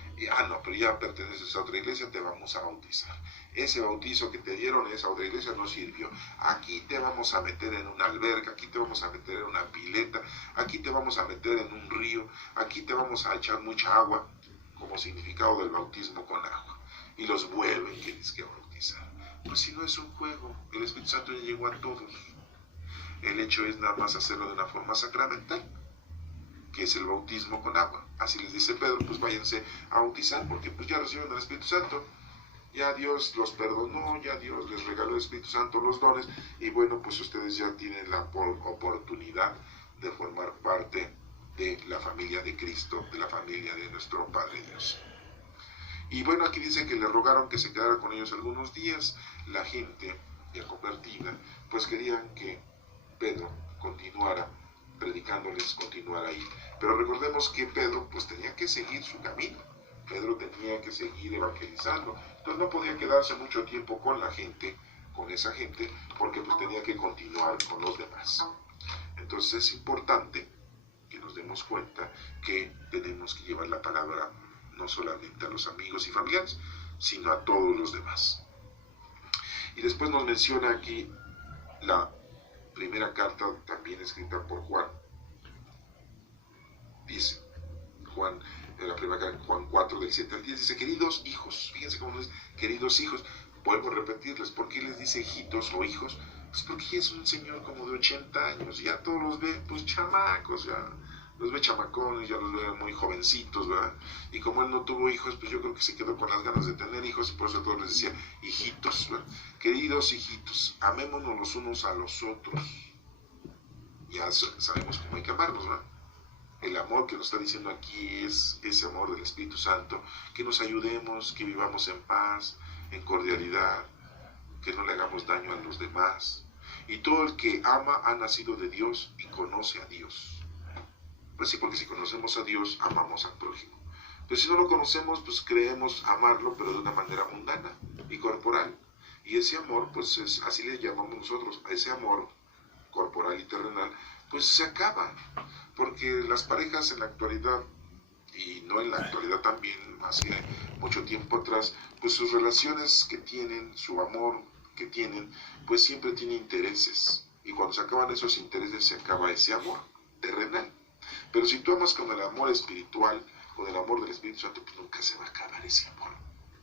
No, pero ya perteneces a otra iglesia, te vamos a bautizar. Ese bautizo que te dieron en esa otra iglesia no sirvió. Aquí te vamos a meter en una alberca, aquí te vamos a meter en una pileta, aquí te vamos a meter en un río, aquí te vamos a echar mucha agua, como significado del bautismo con agua. Y los vuelven, tienes que bautizar. Pues si no es un juego, el Espíritu Santo ya llegó a todos. El hecho es nada más hacerlo de una forma sacramental, que es el bautismo con agua. Así les dice Pedro, pues váyanse a bautizar, porque pues ya reciben el Espíritu Santo, ya Dios los perdonó, ya Dios les regaló el Espíritu Santo, los dones, y bueno, pues ustedes ya tienen la oportunidad de formar parte de la familia de Cristo, de la familia de nuestro Padre Dios. Y bueno, aquí dice que le rogaron que se quedara con ellos algunos días. La gente ya convertida, pues querían que Pedro continuara predicándoles, continuar ahí. Pero recordemos que Pedro pues tenía que seguir su camino. Pedro tenía que seguir evangelizando. Entonces no podía quedarse mucho tiempo con la gente, con esa gente, porque pues tenía que continuar con los demás. Entonces es importante que nos demos cuenta que tenemos que llevar la palabra no solamente a los amigos y familiares, sino a todos los demás. Y después nos menciona aquí la primera carta también escrita por Juan. Dice Juan, en la primera carta, Juan 4, del 7 al 10, dice, queridos hijos, fíjense cómo dice, queridos hijos, vuelvo a repetirles, ¿por qué les dice hijitos o hijos? Pues porque ya es un señor como de 80 años, ya todos los ve, pues chamacos, ya los ve chamacones, ya los ve muy jovencitos, ¿verdad? Y como él no tuvo hijos, pues yo creo que se quedó con las ganas de tener hijos, y por eso todos les decía, hijitos, ¿verdad? Queridos hijitos, amémonos los unos a los otros. Ya sabemos cómo hay que amarnos, ¿verdad? El amor que nos está diciendo aquí es ese amor del Espíritu Santo, que nos ayudemos, que vivamos en paz, en cordialidad, que no le hagamos daño a los demás. Y todo el que ama ha nacido de Dios y conoce a Dios. Pues sí, porque si conocemos a Dios, amamos al prójimo. Pero si no lo conocemos, pues creemos amarlo, pero de una manera mundana y corporal. Y ese amor, pues así le llamamos nosotros, a ese amor corporal y terrenal, pues se acaba. Porque las parejas en la actualidad, y no en la actualidad también, hace mucho tiempo atrás, pues sus relaciones que tienen, su amor que tienen, pues siempre tiene intereses. Y cuando se acaban esos intereses, se acaba ese amor terrenal. Pero si tú amas con el amor espiritual, con el amor del Espíritu Santo, pues nunca se va a acabar ese amor.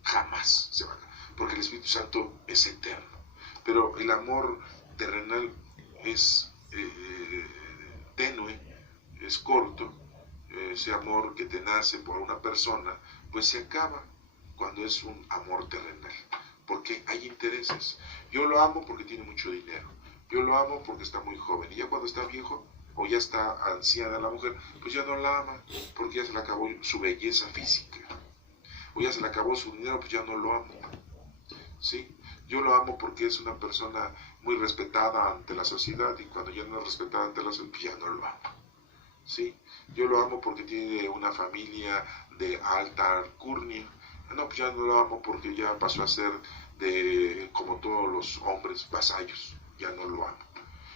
Jamás se va a acabar. Porque el Espíritu Santo es eterno. Pero el amor terrenal es tenue, es corto. Ese amor que te nace por una persona, pues se acaba cuando es un amor terrenal. Porque hay intereses. Yo lo amo porque tiene mucho dinero. Yo lo amo porque está muy joven. Y ya cuando está viejo, o ya está anciana la mujer, pues ya no la ama, porque ya se le acabó su belleza física, o ya se le acabó su dinero, pues ya no lo amo, ¿sí? Yo lo amo porque es una persona muy respetada ante la sociedad, y cuando ya no es respetada ante la sociedad, pues ya no lo amo, ¿sí? Yo lo amo porque tiene una familia de alta alcurnia, no, pues ya no lo amo porque ya pasó a ser como todos los hombres, vasallos, ya no lo amo.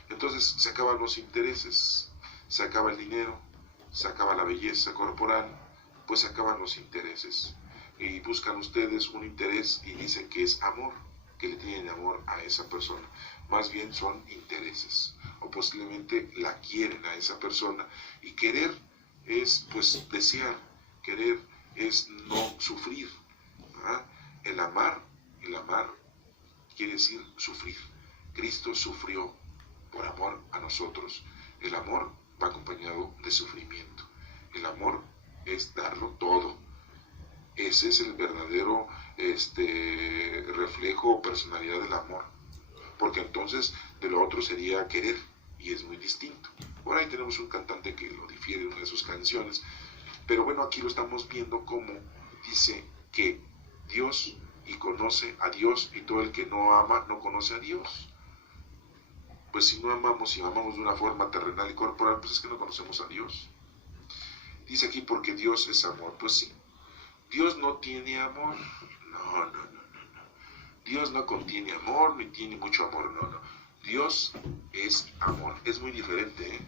Entonces se acaban los intereses, se acaba el dinero, se acaba la belleza corporal, pues se acaban los intereses. Y buscan ustedes un interés y dicen que es amor, que le tienen amor a esa persona. Más bien son intereses, o posiblemente la quieren a esa persona. Y querer es pues desear, querer es no sufrir, ¿verdad? El amar quiere decir sufrir. Cristo sufrió por amor a nosotros. El amor va acompañado de sufrimiento. El amor es darlo todo. Ese es el verdadero reflejo o personalidad del amor. Porque entonces de lo otro sería querer, y es muy distinto. Por ahí tenemos un cantante que lo difiere en una de sus canciones. Pero bueno, aquí lo estamos viendo como dice que Dios y conoce a Dios, y todo el que no ama no conoce a Dios. Pues si no amamos, si amamos de una forma terrenal y corporal, pues es que no conocemos a Dios. Dice aquí porque Dios es amor. Pues sí, Dios no tiene amor. No. Dios no contiene amor, ni tiene mucho amor, no. Dios es amor. Es muy diferente, ¿eh?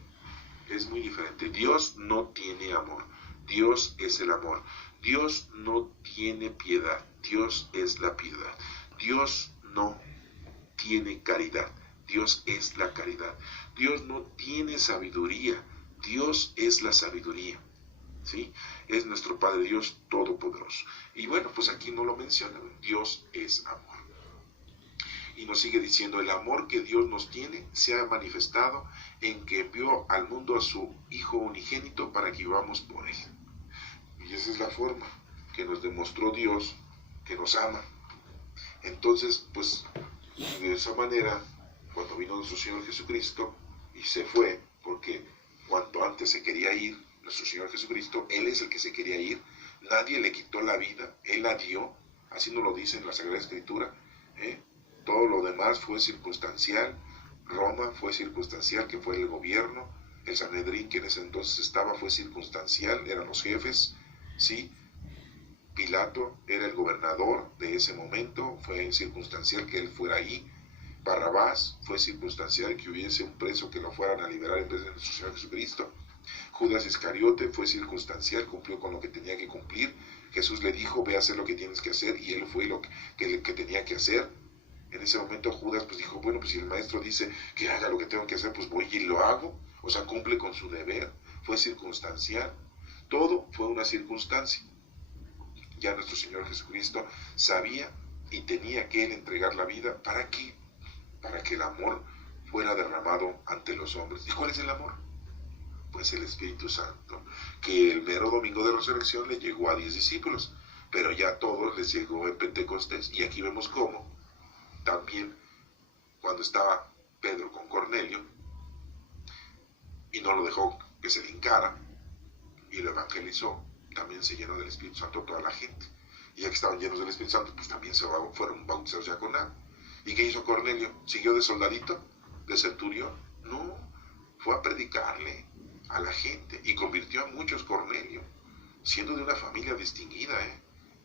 Es muy diferente. Dios no tiene amor. Dios es el amor. Dios no tiene piedad. Dios es la piedad. Dios no tiene caridad. Dios es la caridad. Dios no tiene sabiduría. Dios es la sabiduría. ¿Sí? Es nuestro Padre Dios Todopoderoso. Y bueno, pues aquí no lo menciona. Dios es amor. Y nos sigue diciendo, el amor que Dios nos tiene se ha manifestado en que envió al mundo a su Hijo unigénito para que vivamos por Él. Y esa es la forma que nos demostró Dios que nos ama. Entonces, pues, de esa manera, cuando vino nuestro Señor Jesucristo y se fue, porque cuanto antes se quería ir, nuestro Señor Jesucristo, Él es el que se quería ir, nadie le quitó la vida, Él la dio, así nos lo dice en la Sagrada Escritura, todo lo demás fue circunstancial. Roma fue circunstancial, que fue el gobierno, el Sanedrín que en ese entonces estaba fue circunstancial, eran los jefes, ¿sí? Pilato era el gobernador de ese momento, fue circunstancial que él fuera ahí. Barrabás fue circunstancial que hubiese un preso que lo fueran a liberar en vez de nuestro Señor Jesucristo. Judas Iscariote fue circunstancial, cumplió con lo que tenía que cumplir. Jesús le dijo, ve a hacer lo que tienes que hacer, y él fue lo que tenía que hacer. En ese momento Judas pues dijo, bueno, pues si el maestro dice que haga lo que tengo que hacer, pues voy y lo hago. O sea, cumple con su deber. Fue circunstancial. Todo fue una circunstancia. Ya nuestro Señor Jesucristo sabía y tenía que él entregar la vida. ¿Para qué? Para que el amor fuera derramado ante los hombres. ¿Y cuál es el amor? Pues el Espíritu Santo, que el mero domingo de resurrección le llegó a 10 discípulos, pero ya a todos les llegó en Pentecostés. Y aquí vemos cómo también cuando estaba Pedro con Cornelio y no lo dejó que se le hincara y lo evangelizó, también se llenó del Espíritu Santo toda la gente. Y ya que estaban llenos del Espíritu Santo, pues también fueron bautizados ya con agua. ¿Y qué hizo Cornelio? ¿Siguió de soldadito? ¿De centurión? No, fue a predicarle a la gente y convirtió a muchos Cornelio, siendo de una familia distinguida.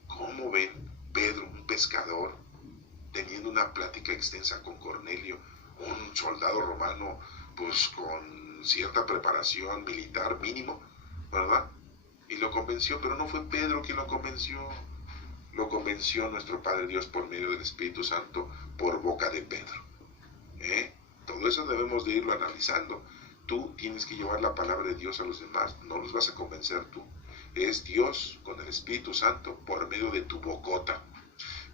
¿Cómo ven? Pedro, un pescador, teniendo una plática extensa con Cornelio, un soldado romano, pues con cierta preparación militar mínimo, ¿verdad? Y lo convenció, pero no fue Pedro quien lo convenció nuestro Padre Dios por medio del Espíritu Santo, por boca de Pedro. Todo eso debemos de irlo analizando. Tú tienes que llevar la palabra de Dios a los demás, no los vas a convencer tú. Es Dios con el Espíritu Santo por medio de tu bocota.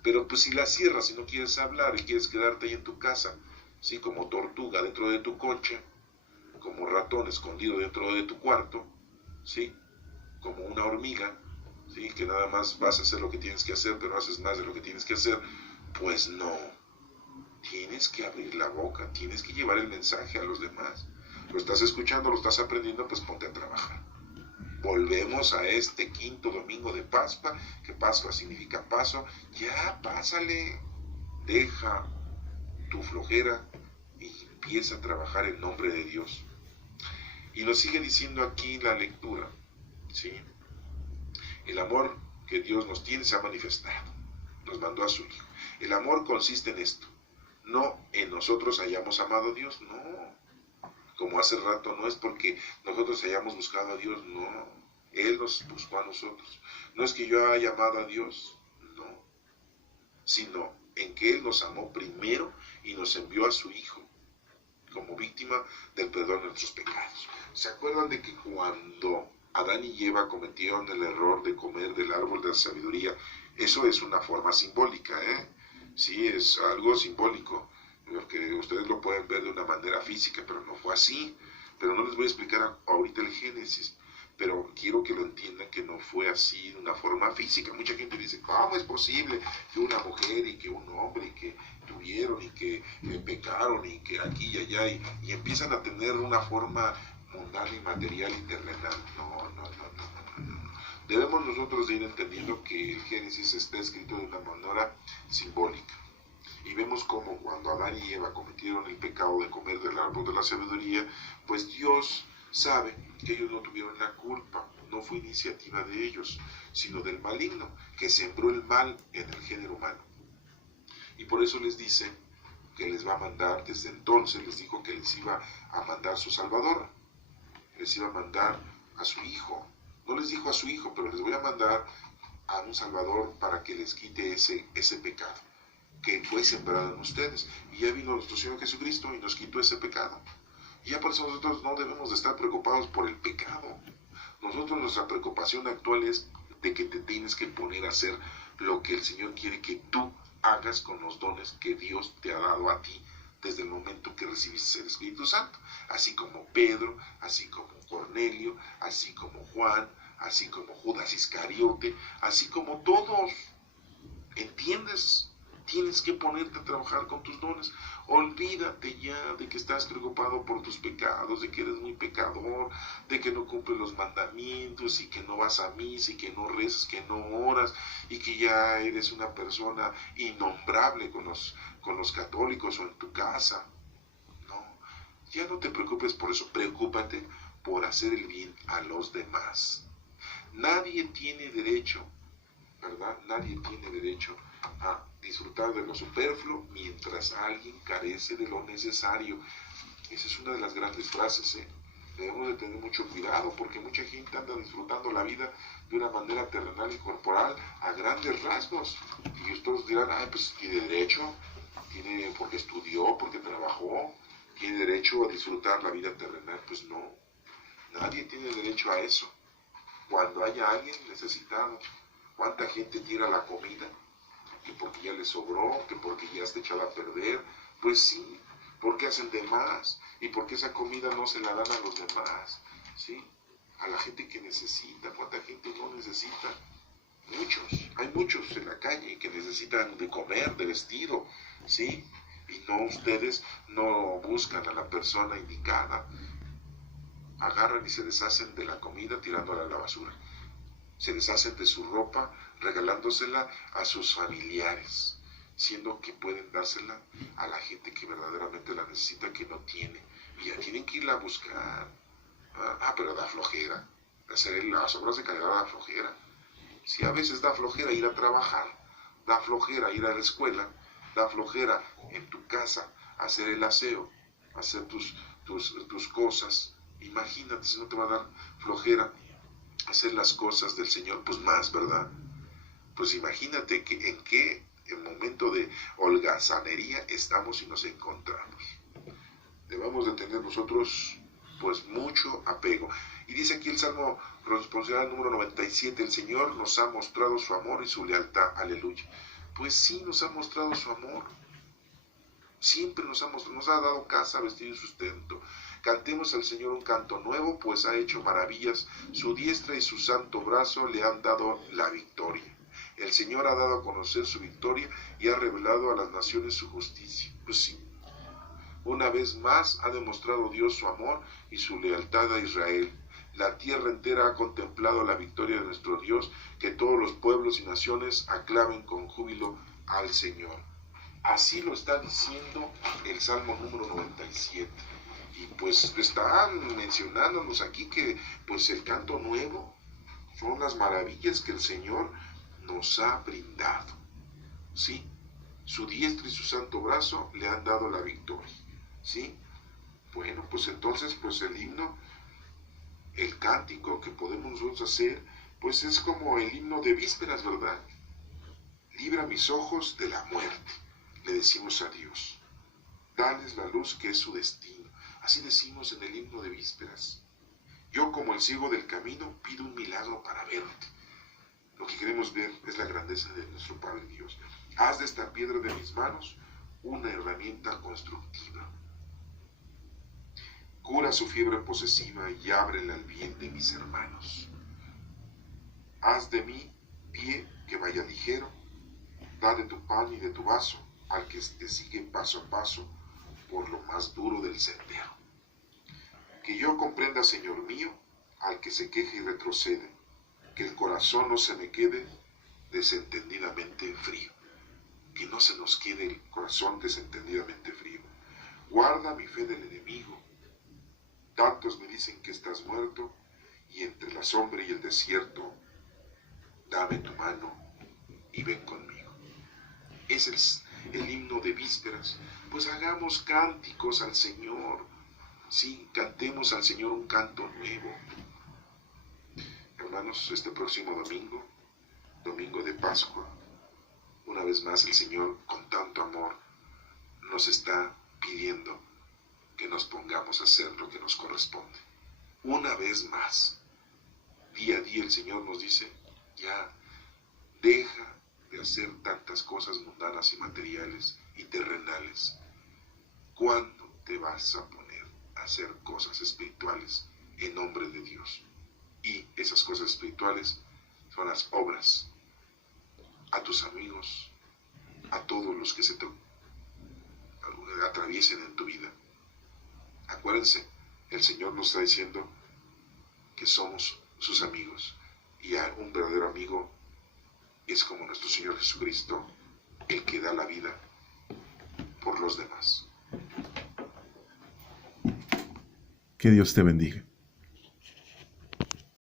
Pero pues si la cierras y no quieres hablar y quieres quedarte ahí en tu casa, ¿sí? Como tortuga dentro de tu concha, como ratón escondido dentro de tu cuarto, ¿sí? Como una hormiga, ¿sí? Que nada más vas a hacer lo que tienes que hacer, pero haces más de lo que tienes que hacer, pues no. Tienes que abrir la boca, tienes que llevar el mensaje a los demás. Lo estás escuchando, lo estás aprendiendo, pues ponte a trabajar. Volvemos a este quinto domingo de Pascua, que Pascua significa paso. Ya, pásale, deja tu flojera y empieza a trabajar en nombre de Dios. Y nos sigue diciendo aquí la lectura, ¿sí? El amor que Dios nos tiene se ha manifestado, nos mandó a su Hijo. El amor consiste en esto, no en nosotros hayamos amado a Dios, no. Como hace rato, no es porque nosotros hayamos buscado a Dios, no. Él nos buscó a nosotros. No es que yo haya amado a Dios, no. Sino en que Él nos amó primero y nos envió a su Hijo como víctima del perdón de nuestros pecados. ¿Se acuerdan de que cuando Adán y Eva cometieron el error de comer del árbol de la sabiduría? Eso es una forma simbólica, Sí, es algo simbólico, porque ustedes lo pueden ver de una manera física, pero no fue así. Pero no les voy a explicar ahorita el Génesis, pero quiero que lo entiendan que no fue así de una forma física. Mucha gente dice, ¿cómo es posible que una mujer y que un hombre y que tuvieron y que pecaron y que aquí y allá y empiezan a tener una forma mundana y material y terrenal? No. Debemos nosotros de ir entendiendo que el Génesis está escrito de una manera simbólica. Y vemos cómo cuando Adán y Eva cometieron el pecado de comer del árbol de la sabiduría, pues Dios sabe que ellos no tuvieron la culpa, no fue iniciativa de ellos, sino del maligno, que sembró el mal en el género humano. Y por eso les dice que les va a mandar, desde entonces les dijo que les iba a mandar su Salvador, les iba a mandar a su Hijo. No les dijo a su Hijo, pero les voy a mandar a un Salvador para que les quite ese pecado que fue sembrado en ustedes. Y ya vino nuestro Señor Jesucristo y nos quitó ese pecado. Y ya por eso nosotros no debemos de estar preocupados por el pecado. Nosotros, nuestra preocupación actual es de que te tienes que poner a hacer lo que el Señor quiere que tú hagas con los dones que Dios te ha dado a ti desde el momento que recibiste el Espíritu Santo. Así como Pedro, así como Cornelio, así como Juan, así como Judas Iscariote, así como todos. ¿Entiendes? Tienes que ponerte a trabajar con tus dones. Olvídate ya de que estás preocupado por tus pecados, de que eres muy pecador, de que no cumples los mandamientos y que no vas a misa y que no rezas, que no oras y que ya eres una persona innombrable con los católicos o en tu casa. No, ya no te preocupes por eso, preocúpate por hacer el bien a los demás. Nadie tiene derecho, ¿verdad? Nadie tiene derecho a disfrutar de lo superfluo mientras alguien carece de lo necesario. Esa es una de las grandes frases, Debemos de tener mucho cuidado porque mucha gente anda disfrutando la vida de una manera terrenal y corporal a grandes rasgos. Y ustedes dirán, pues tiene derecho, tiene porque estudió, porque trabajó, tiene derecho a disfrutar la vida terrenal. Pues no, nadie tiene derecho a eso. Cuando haya alguien necesitado, ¿cuánta gente tira la comida? Que porque ya le sobró, que porque ya está echada a perder. Pues sí, ¿Por qué hacen de más? ¿Y por qué esa comida no se la dan a los demás? ¿Sí? A la gente que necesita. ¿Cuánta gente no necesita? Muchos. Hay muchos en la calle que necesitan de comer, de vestido. ¿Sí? Y no, ustedes no buscan a la persona indicada. Agarran y se deshacen de la comida tirándola a la basura. Se deshacen de su ropa regalándosela a sus familiares, siendo que pueden dársela a la gente que verdaderamente la necesita, que no tiene, y ya tienen que irla a buscar. Pero da flojera. Hacer las obras de caridad da flojera. Si a veces da flojera ir a trabajar, da flojera ir a la escuela, da flojera en tu casa hacer el aseo, hacer tus cosas. Imagínate si no te va a dar flojera hacer las cosas del Señor, pues más, ¿verdad? Pues imagínate que en qué momento de holgazanería estamos y nos encontramos. Debemos de tener nosotros pues mucho apego. Y dice aquí el Salmo responsorial número 97, el Señor nos ha mostrado su amor y su lealtad, aleluya. Pues sí, nos ha mostrado su amor. Siempre nos ha dado casa, vestido y sustento. Cantemos al Señor un canto nuevo, pues ha hecho maravillas. Su diestra y su santo brazo le han dado la victoria. El Señor ha dado a conocer su victoria y ha revelado a las naciones su justicia. Pues sí, una vez más ha demostrado Dios su amor y su lealtad a Israel. La tierra entera ha contemplado la victoria de nuestro Dios. Que todos los pueblos y naciones aclamen con júbilo al Señor. Así lo está diciendo el Salmo número 97. Y pues están mencionándonos aquí que pues el canto nuevo son las maravillas que el Señor nos ha brindado. ¿Sí? Su diestra y su santo brazo le han dado la victoria. ¿Sí? Bueno, pues entonces pues el himno, el cántico que podemos nosotros hacer, pues es como el himno de vísperas, ¿verdad? Libra mis ojos de la muerte, le decimos a Dios. Dales la luz que es su destino. Así decimos en el himno de vísperas. Yo, como el ciego del camino, pido un milagro para verte. Lo que queremos ver es la grandeza de nuestro Padre Dios. Haz de esta piedra de mis manos una herramienta constructiva. Cura su fiebre posesiva y ábrele al bien de mis hermanos. Haz de mí pie que vaya ligero. Da de tu pan y de tu vaso al que te sigue paso a paso por lo más duro del sendero. Que yo comprenda, Señor mío, al que se queje y retrocede, que el corazón no se me quede desentendidamente frío. Que no se nos quede el corazón desentendidamente frío. Guarda mi fe del enemigo. Tantos me dicen que estás muerto, y entre la sombra y el desierto, dame tu mano y ven conmigo. Ese es el himno de vísperas. Pues hagamos cánticos al Señor. Sí, cantemos al Señor un canto nuevo. Hermanos, este próximo domingo, domingo de Pascua, una vez más el Señor con tanto amor nos está pidiendo que nos pongamos a hacer lo que nos corresponde. Una vez más, día a día el Señor nos dice, ya deja de hacer tantas cosas mundanas y materiales y terrenales. ¿Cuándo te vas a poner a hacer cosas espirituales en nombre de Dios? Y esas cosas espirituales son las obras a tus amigos, a todos los que se te atraviesen en tu vida. Acuérdense, el Señor nos está diciendo que somos sus amigos, y un verdadero amigo es como nuestro Señor Jesucristo, el que da la vida por los demás. Que Dios te bendiga.